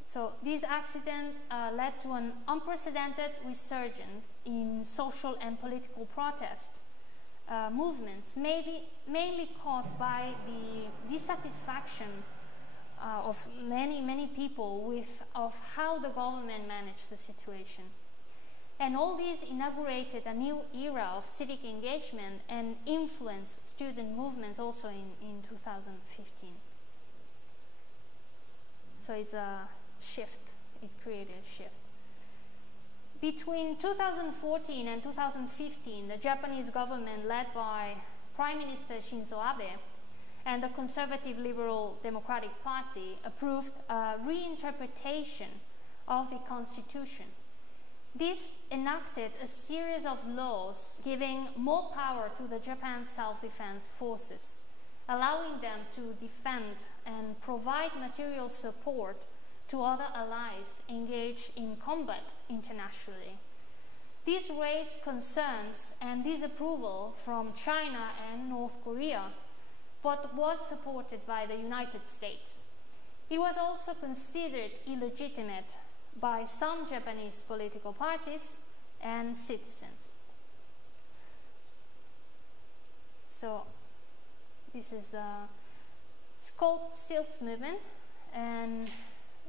So this accident led to an unprecedented resurgence in social and political protest movements, mainly caused by the dissatisfaction of many people of how the government managed the situation. And all this inaugurated a new era of civic engagement and influenced student movements also in 2015. So it's a shift, it created a shift. Between 2014 and 2015, the Japanese government, led by Prime Minister Shinzo Abe and the Conservative Liberal Democratic Party, approved a reinterpretation of the constitution. This enacted a series of laws giving more power to the Japan's self-defense forces, allowing them to defend and provide material support to other allies engaged in combat internationally. This raised concerns and disapproval from China and North Korea, but was supported by the United States. It was also considered illegitimate by some Japanese political parties and citizens. So this is it's called Silts Movement, and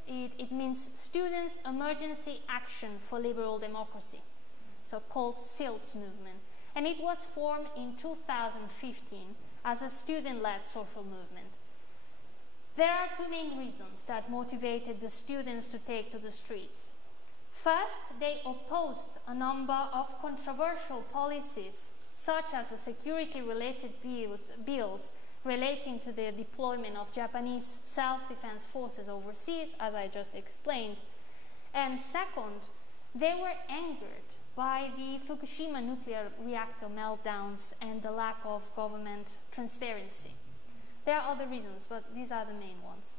it means Students' Emergency Action for Liberal Democracy, so called Silts Movement. And it was formed in 2015 as a student-led social movement. There are two main reasons that motivated the students to take to the streets. First, they opposed a number of controversial policies, such as the security-related bills relating to the deployment of Japanese self-defense forces overseas, as I just explained. And second, they were angered by the Fukushima nuclear reactor meltdowns and the lack of government transparency. There are other reasons, but these are the main ones.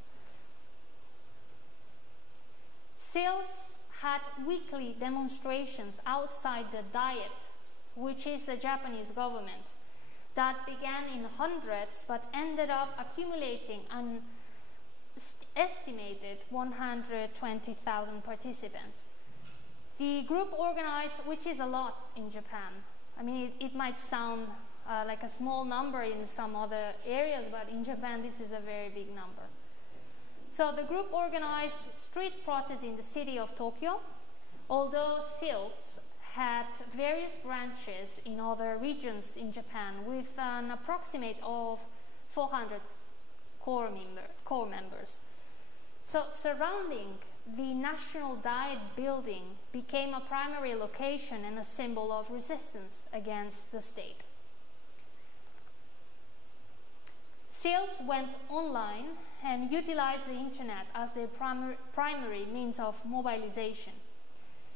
Silts had weekly demonstrations outside the Diet, which is the Japanese government, that began in hundreds but ended up accumulating an estimated 120,000 participants. The group organized, which is a lot in Japan. I mean, it might sound like a small number in some other areas, but in Japan this is a very big number. So the group organized street protests in the city of Tokyo, although Silts had various branches in other regions in Japan with an approximate of 400 core members. So surrounding the National Diet building became a primary location and a symbol of resistance against the state. Silts went online and utilized the internet as their primary means of mobilization,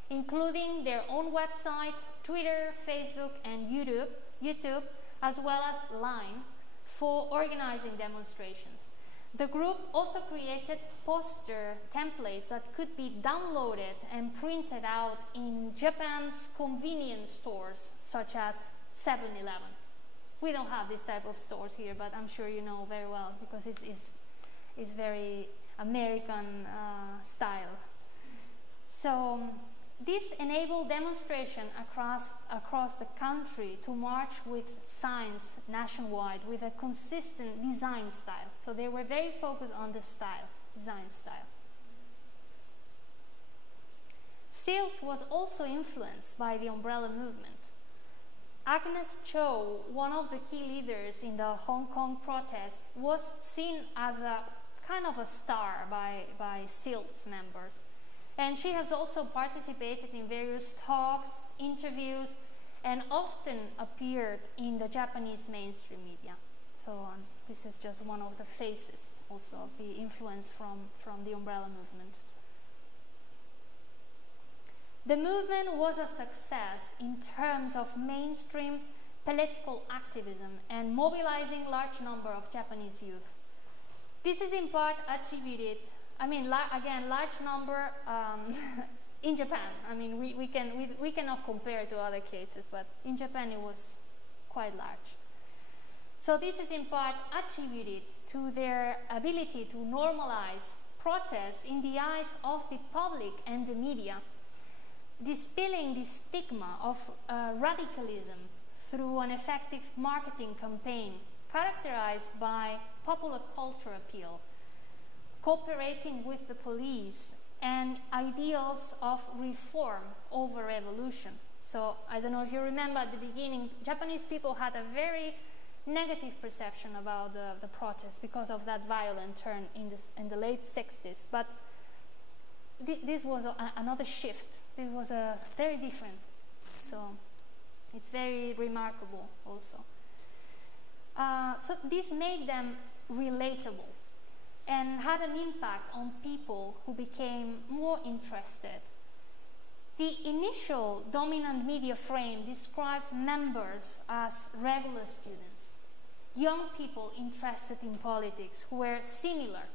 including their own website, Twitter, Facebook, and YouTube, as well as Line, for organizing demonstrations. The group also created poster templates that could be downloaded and printed out in Japan's convenience stores, such as 7-Eleven. We don't have this type of stores here, but I'm sure you know very well because it's very American style. So this enabled demonstration across the country to march with signs nationwide with a consistent design style. So they were very focused on the design style. Silts was also influenced by the umbrella movement. Agnes Cho, one of the key leaders in the Hong Kong protest, was seen as a kind of a star by Silts members. And she has also participated in various talks, interviews, and often appeared in the Japanese mainstream media. So this is just one of the faces also of the influence from the umbrella movement. The movement was a success in terms of mainstream political activism and mobilizing large number of Japanese youth. This is in part attributed, again, large number in Japan. I mean, we cannot compare to other cases, but in Japan it was quite large. So this is in part attributed to their ability to normalize protests in the eyes of the public and the media, dispelling the stigma of radicalism through an effective marketing campaign characterized by popular culture appeal, cooperating with the police, and ideals of reform over revolution. So I don't know if you remember at the beginning, Japanese people had a very negative perception about the protests because of that violent turn in the late 60s. But this was another shift. It was very different. So it's very remarkable also. So this made them relatable and had an impact on people who became more interested. The initial dominant media frame described members as regular students, young people interested in politics who were similar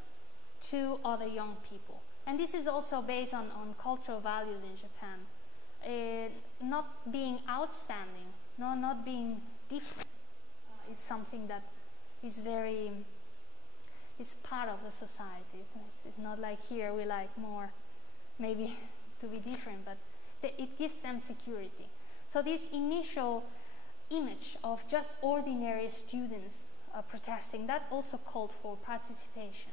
to other young people. And this is also based on cultural values in Japan. Not being outstanding, not being different is something that is part of the society. It's not like here we like more maybe to be different, but it gives them security. So this initial image of just ordinary students protesting, that also called for participation.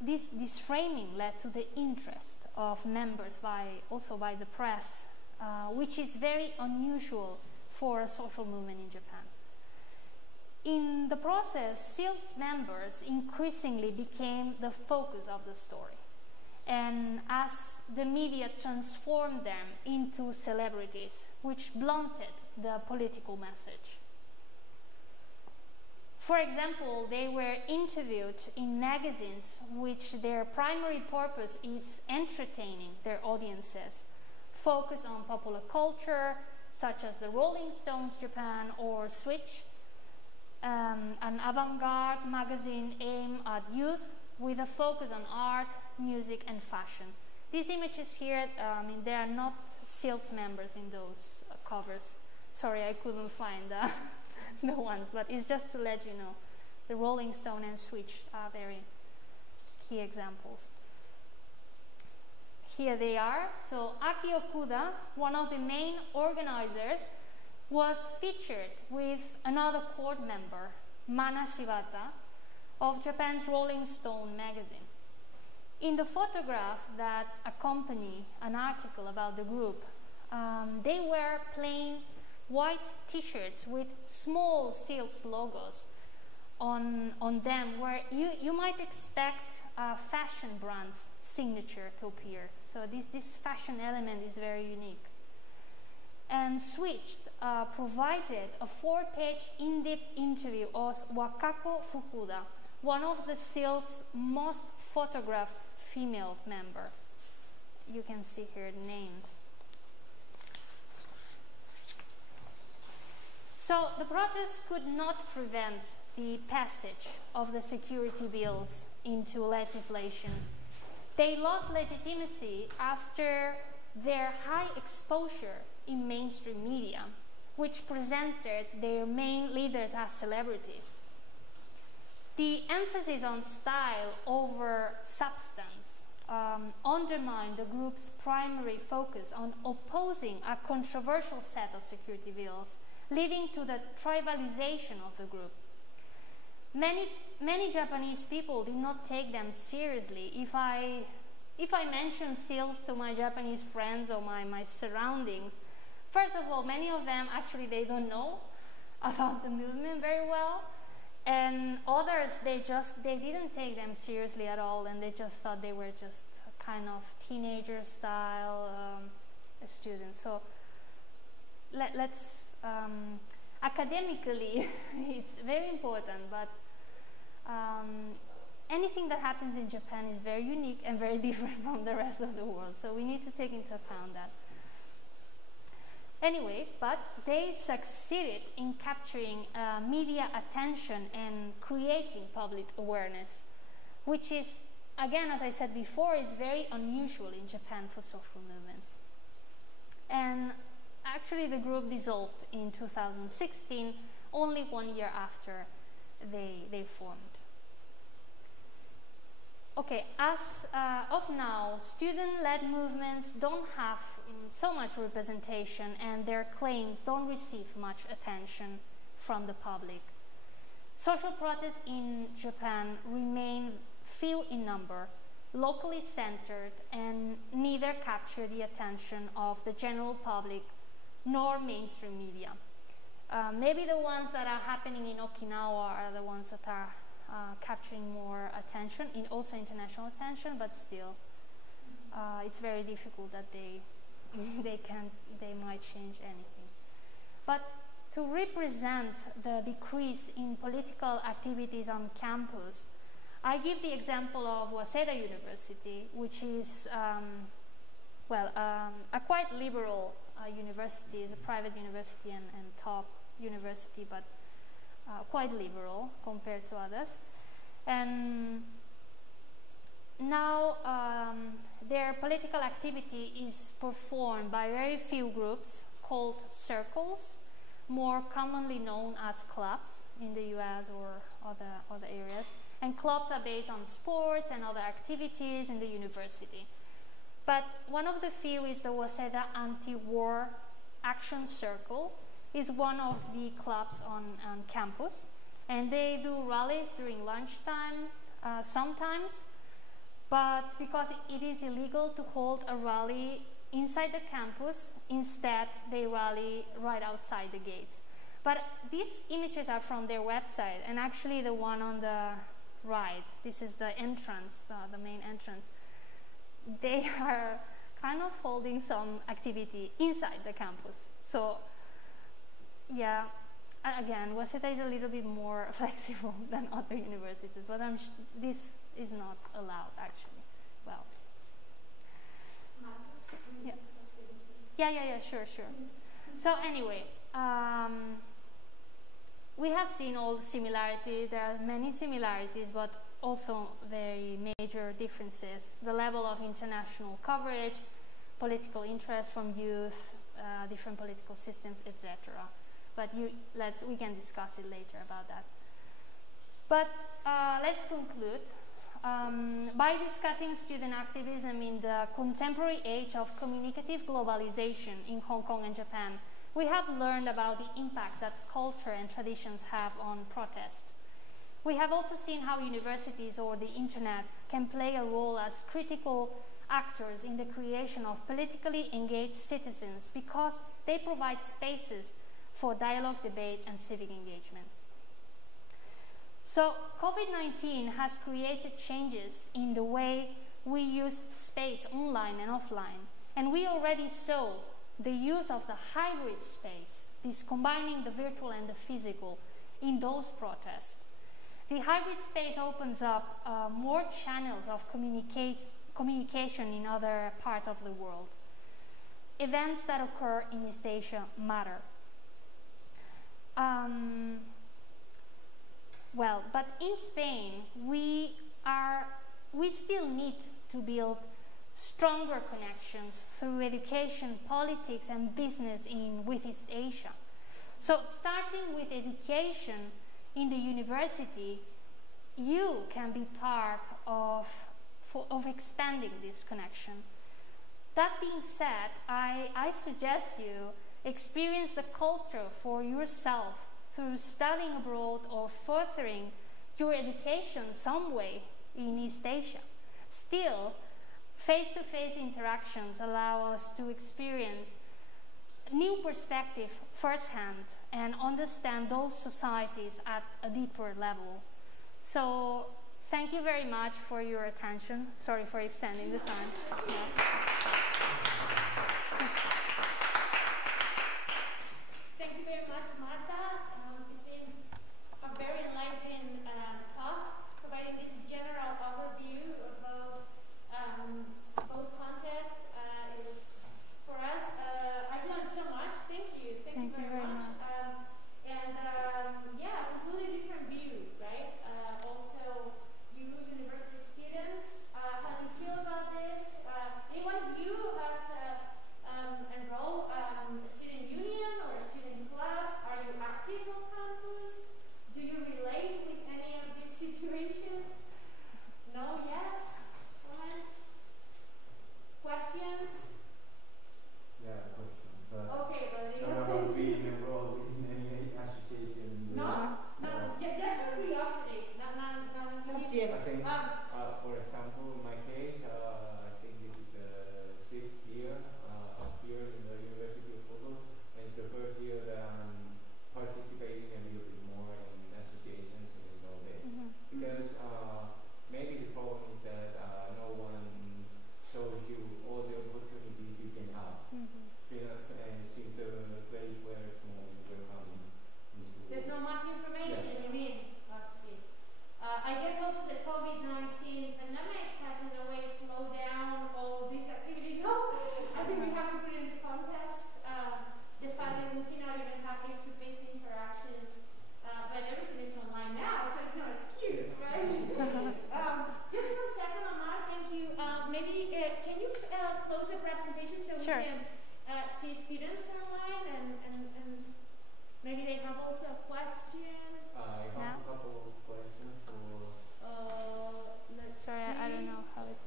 This framing led to the interest of members also by the press, which is very unusual for a social movement in Japan. In the process, Silts members increasingly became the focus of the story, and as the media transformed them into celebrities, which blunted the political message. For example, they were interviewed in magazines which their primary purpose is entertaining their audiences, focus on popular culture, such as the Rolling Stones Japan or Switch, an avant-garde magazine aimed at youth with a focus on art, music, and fashion. These images here, there are not Silts members in those covers. Sorry, I couldn't find the ones, but it's just to let you know. The Rolling Stone and Switch are very key examples. Here they are. So Aki Okuda, one of the main organizers, was featured with another court member, Mana Shibata, of Japan's Rolling Stone magazine. In the photograph that accompanied an article about the group, they were plain white t-shirts with small Silts logos on them, where you might expect a fashion brand's signature to appear. So this fashion element is very unique. And Switch provided a 4-page in-depth interview of Wakako Fukuda, one of the Silts' most photographed female member. You can see here the names. So the protests could not prevent the passage of the security bills into legislation. They lost legitimacy after their high exposure in mainstream media, which presented their main leaders as celebrities. The emphasis on style over substance undermined the group's primary focus on opposing a controversial set of security bills, leading to the tribalization of the group. Many Japanese people did not take them seriously. If I mention Silts to my Japanese friends or my surroundings, first of all, many of them actually they don't know about the movement very well, and others they didn't take them seriously at all, and they just thought they were just a kind of teenager style students. So let's academically it's very important, but anything that happens in Japan is very unique and very different from the rest of the world, so we need to take into account that. Anyway, but they succeeded in capturing media attention and creating public awareness, which is, again, as I said before, is very unusual in Japan for social movements. And actually the group dissolved in 2016, only 1 year after they formed. Okay, as of now, student-led movements don't have so much representation, and their claims don't receive much attention from the public. Social protests in Japan remain few in number, locally centered, and neither capture the attention of the general public nor mainstream media. Maybe the ones that are happening in Okinawa are the ones that are capturing more attention, also international attention, but still, it's very difficult that they might change anything. But to represent the decrease in political activities on campus, I give the example of Waseda University, which is a quite liberal university. It's a private university and top university, but quite liberal compared to others. And now their political activity is performed by very few groups called circles, more commonly known as clubs in the US or other areas. And clubs are based on sports and other activities in the university. But one of the few is the Waseda Anti-War Action Circle, is one of the clubs on campus. And they do rallies during lunchtime sometimes, but because it is illegal to hold a rally inside the campus, instead they rally right outside the gates. But these images are from their website, and actually the one on the right, this is the entrance, the main entrance. They are kind of holding some activity inside the campus. So, yeah, again, Waseda is a little bit more flexible than other universities, but this is not allowed, actually. Well, so, yeah, sure. So anyway, we have seen all the similarities. There are many similarities, but also very major differences. The level of international coverage, political interest from youth, different political systems, etc. But we can discuss it later about that. But let's conclude by discussing student activism in the contemporary age of communicative globalization in Hong Kong and Japan. We have learned about the impact that culture and traditions have on protest. We have also seen how universities or the internet can play a role as critical actors in the creation of politically engaged citizens because they provide spaces for dialogue, debate, and civic engagement. So COVID-19 has created changes in the way we use space online and offline, and we already saw the use of the hybrid space, this combining the virtual and the physical in those protests. The hybrid space opens up more channels of communication in other parts of the world. Events that occur in East Asia matter. But in Spain, we still need to build stronger connections through education, politics, and business with East Asia. So starting with education in the university, you can be part of expanding this connection. That being said, I suggest you experience the culture for yourself through studying abroad or furthering your education some way in East Asia. Still, face-to-face interactions allow us to experience new perspective firsthand and understand those societies at a deeper level. So, thank you very much for your attention. Sorry for extending the time. Thank you very much, Marta. It's been a very enlightening talk, providing this general overview of both contexts. For us, I've learned so much. Thank you. Thank you very much. Completely different view, right? Also, you university students, how do you feel about this? Anyone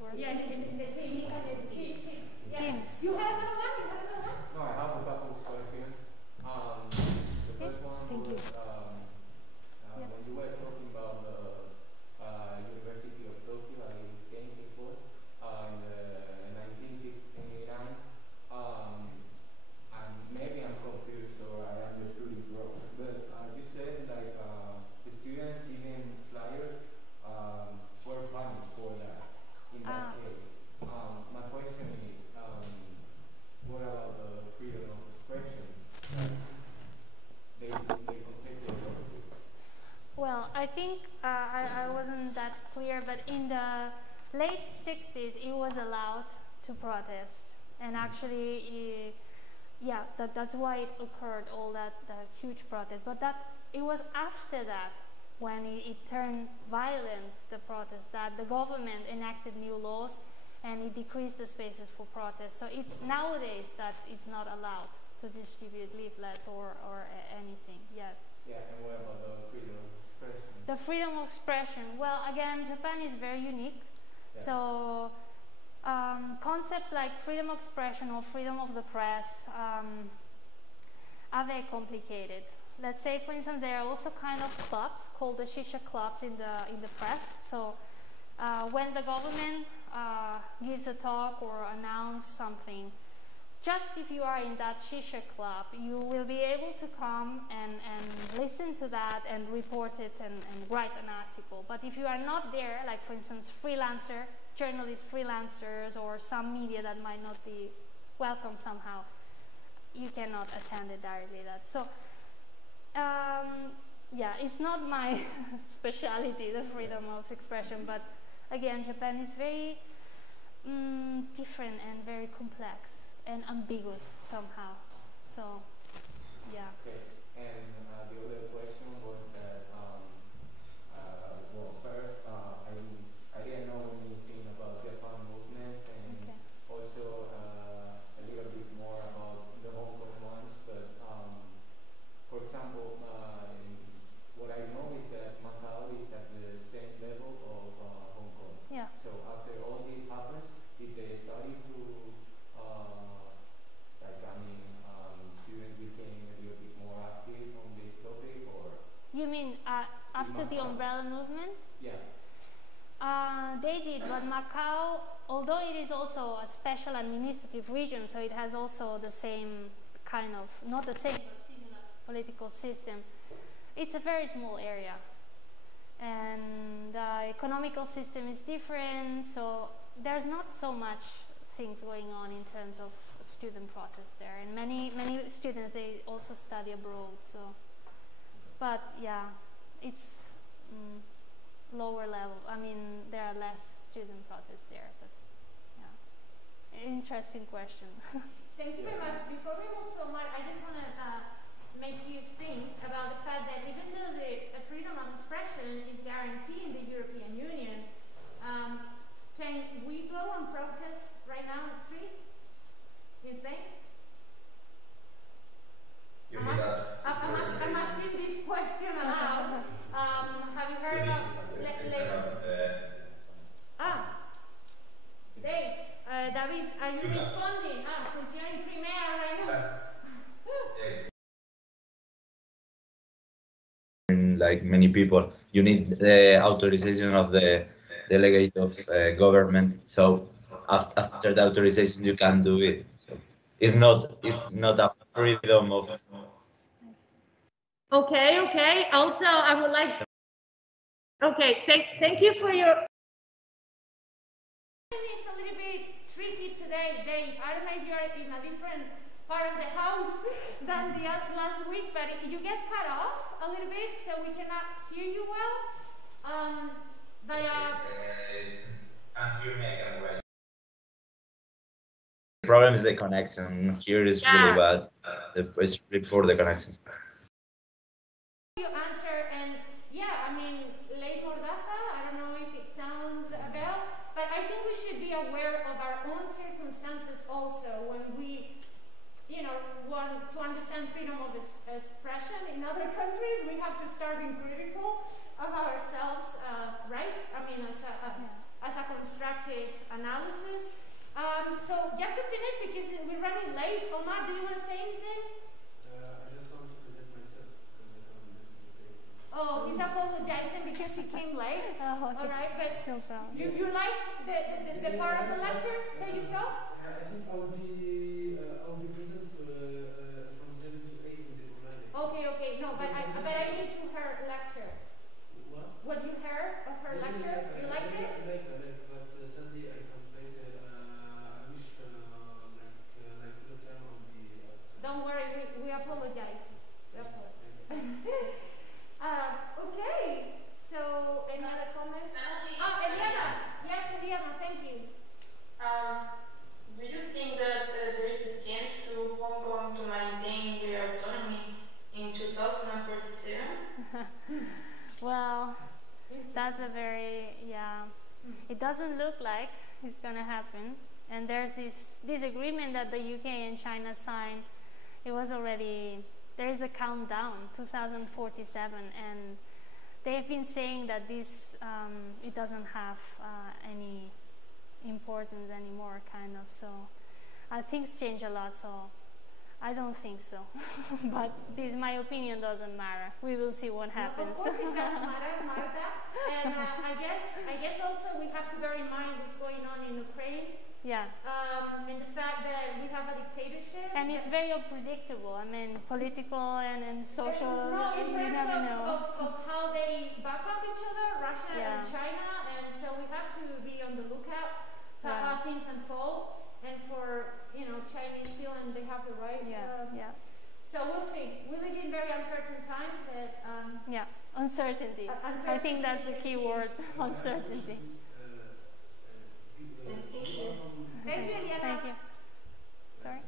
words. Yeah, the Chinese and the Chinese. Yes. You have another one? You have another one? No, I have a couple of questions. The first one Thank was you. Yes. when you were talking about the University of Tokyo, I think it was in the 1969. And maybe I'm confused or I understood it wrong. But you said like the students giving flyers were punished for that. In that case, my question is, what about the freedom of expression? They completely lost it. Well, I think I wasn't that clear, but in the late 60s, it was allowed to protest. And actually, that's why it occurred, all that huge protest. But it was after that, when it turned violent, the protest, that the government enacted new laws and it decreased the spaces for protest. So it's nowadays that it's not allowed to distribute leaflets or anything. Yes. Yeah, and what about the freedom of expression? The freedom of expression. Well, again, Japan is very unique. Yeah. So concepts like freedom of expression or freedom of the press are very complicated. Let's say, for instance, there are also kind of clubs called the shisha clubs in the press. So when the government gives a talk or announce something, just if you are in that shisha club, you will be able to come and listen to that and report it and write an article. But if you are not there, like for instance, journalists, freelancers, or some media that might not be welcome somehow, you cannot attend it directly. So, it's not my specialty, the freedom of expression, but again, Japan is very different and very complex and ambiguous somehow. So, yeah. Okay. And the other question was that, well, first, I didn't know anything about Japan movements, and also a little bit more about the Hong Kong ones. But for example, what I know is that Macau is at the same level of Hong Kong. Yeah. So after all this happened, did they study to students became a little bit more active on this topic, or? You mean after the umbrella movement? Yeah. They did, but Macau, although it is also a special administrative region, so it has also the same kind of, not the same, but similar political system, it's a very small area. And the economical system is different, so there's not so much things going on in terms of student protest there. And many students, they also study abroad, so. But yeah, it's lower level. I mean, there are less student protests there, but yeah. Interesting question. Thank you very much. Before we move to Omar, I just want to make you think about the fact that even though the freedom of expression is guaranteed in the European Union, can we go and protest right now in the street in Spain? I'm asking this question aloud. Have you heard about Dave, David, are you responding? Since you're in Crimea right now. Like many people, you need the authorization of the delegate of government. So after the authorization, you can do it. So it's not a freedom of. Okay. Also, I would like. Okay, thank you for your. It's a little bit tricky today, Dave. I don't know if you're in a different part of the house than the last week, but you get cut off a little bit, so we cannot hear you well. The problem is the connection. Here is really bad. It's really poor, the connection. You answer, and yeah, I mean, Ley Mordaza, I don't know if it sounds a bell, but I think we should be aware of our own circumstances also when we, want to understand freedom of expression in other countries. We have to start being critical of ourselves, right? I mean, as a constructive analysis. So just to finish, because we're running late, Omar, do you want to say anything? I just want to present myself. Oh, he's apologizing because he came late. Oh, okay. All right, but No problem. you liked the part of the lecture that you saw? I think I'll be present from 7 to 8 in the Urania. Okay. No, but I need to her lecture. What you heard of her lecture? You liked it? I like it, but sadly I can't play it. I wish like the time on the. Don't worry, we apologize. We apologize. Okay, so any other comments? Eliana. Yes, Eliana, thank you. Do you think that there is a chance to Hong Kong to maintain their autonomy in 2047? Well, that's a very, it doesn't look like it's going to happen. And there's this agreement that the UK and China signed. It was already, there's a countdown, 2047. And they've been saying that this, it doesn't have any importance anymore, kind of. So things change a lot, so I don't think so. But my opinion doesn't matter. We will see what happens. Of course it does matter, Marta. And I guess also we have to bear in mind what's going on in Ukraine. Yeah. And the fact that we have a dictatorship. And it's very unpredictable. I mean, political and social. In you terms never know. of how they back up each other, Russia and China. And so we have to be on the lookout for how things unfold. And for, Chinese feeling they have the right. So we'll see. We live in very uncertain times, but uncertainty. I think that's the key word, uncertainty. Thank you. Thank you, Eliana. Thank you. Sorry?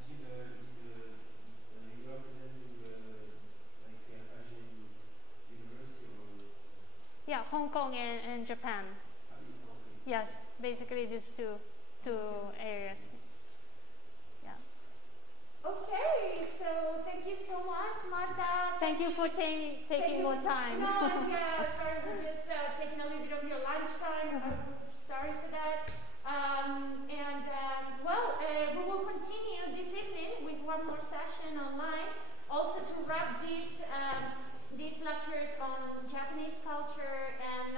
You are presenting Asian University or? Yeah, Hong Kong and Japan. Yes, basically these two areas. Okay, so thank you so much, Marta. Thank you for taking more time. No, sorry, we're just taking a little bit of your lunchtime. Sorry for that. We will continue this evening with one more session online. Also to wrap these lectures on Japanese culture and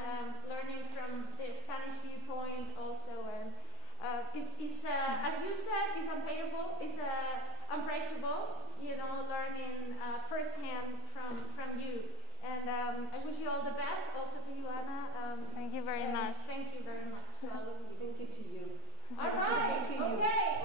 learning from the Spanish viewpoint also. And as you said, is unpayable, is unpriceable, learning firsthand from you. And I wish you all the best, also to you, Anna. Thank you very much. Thank you very much to all of you. Thank you to you. All right, okay.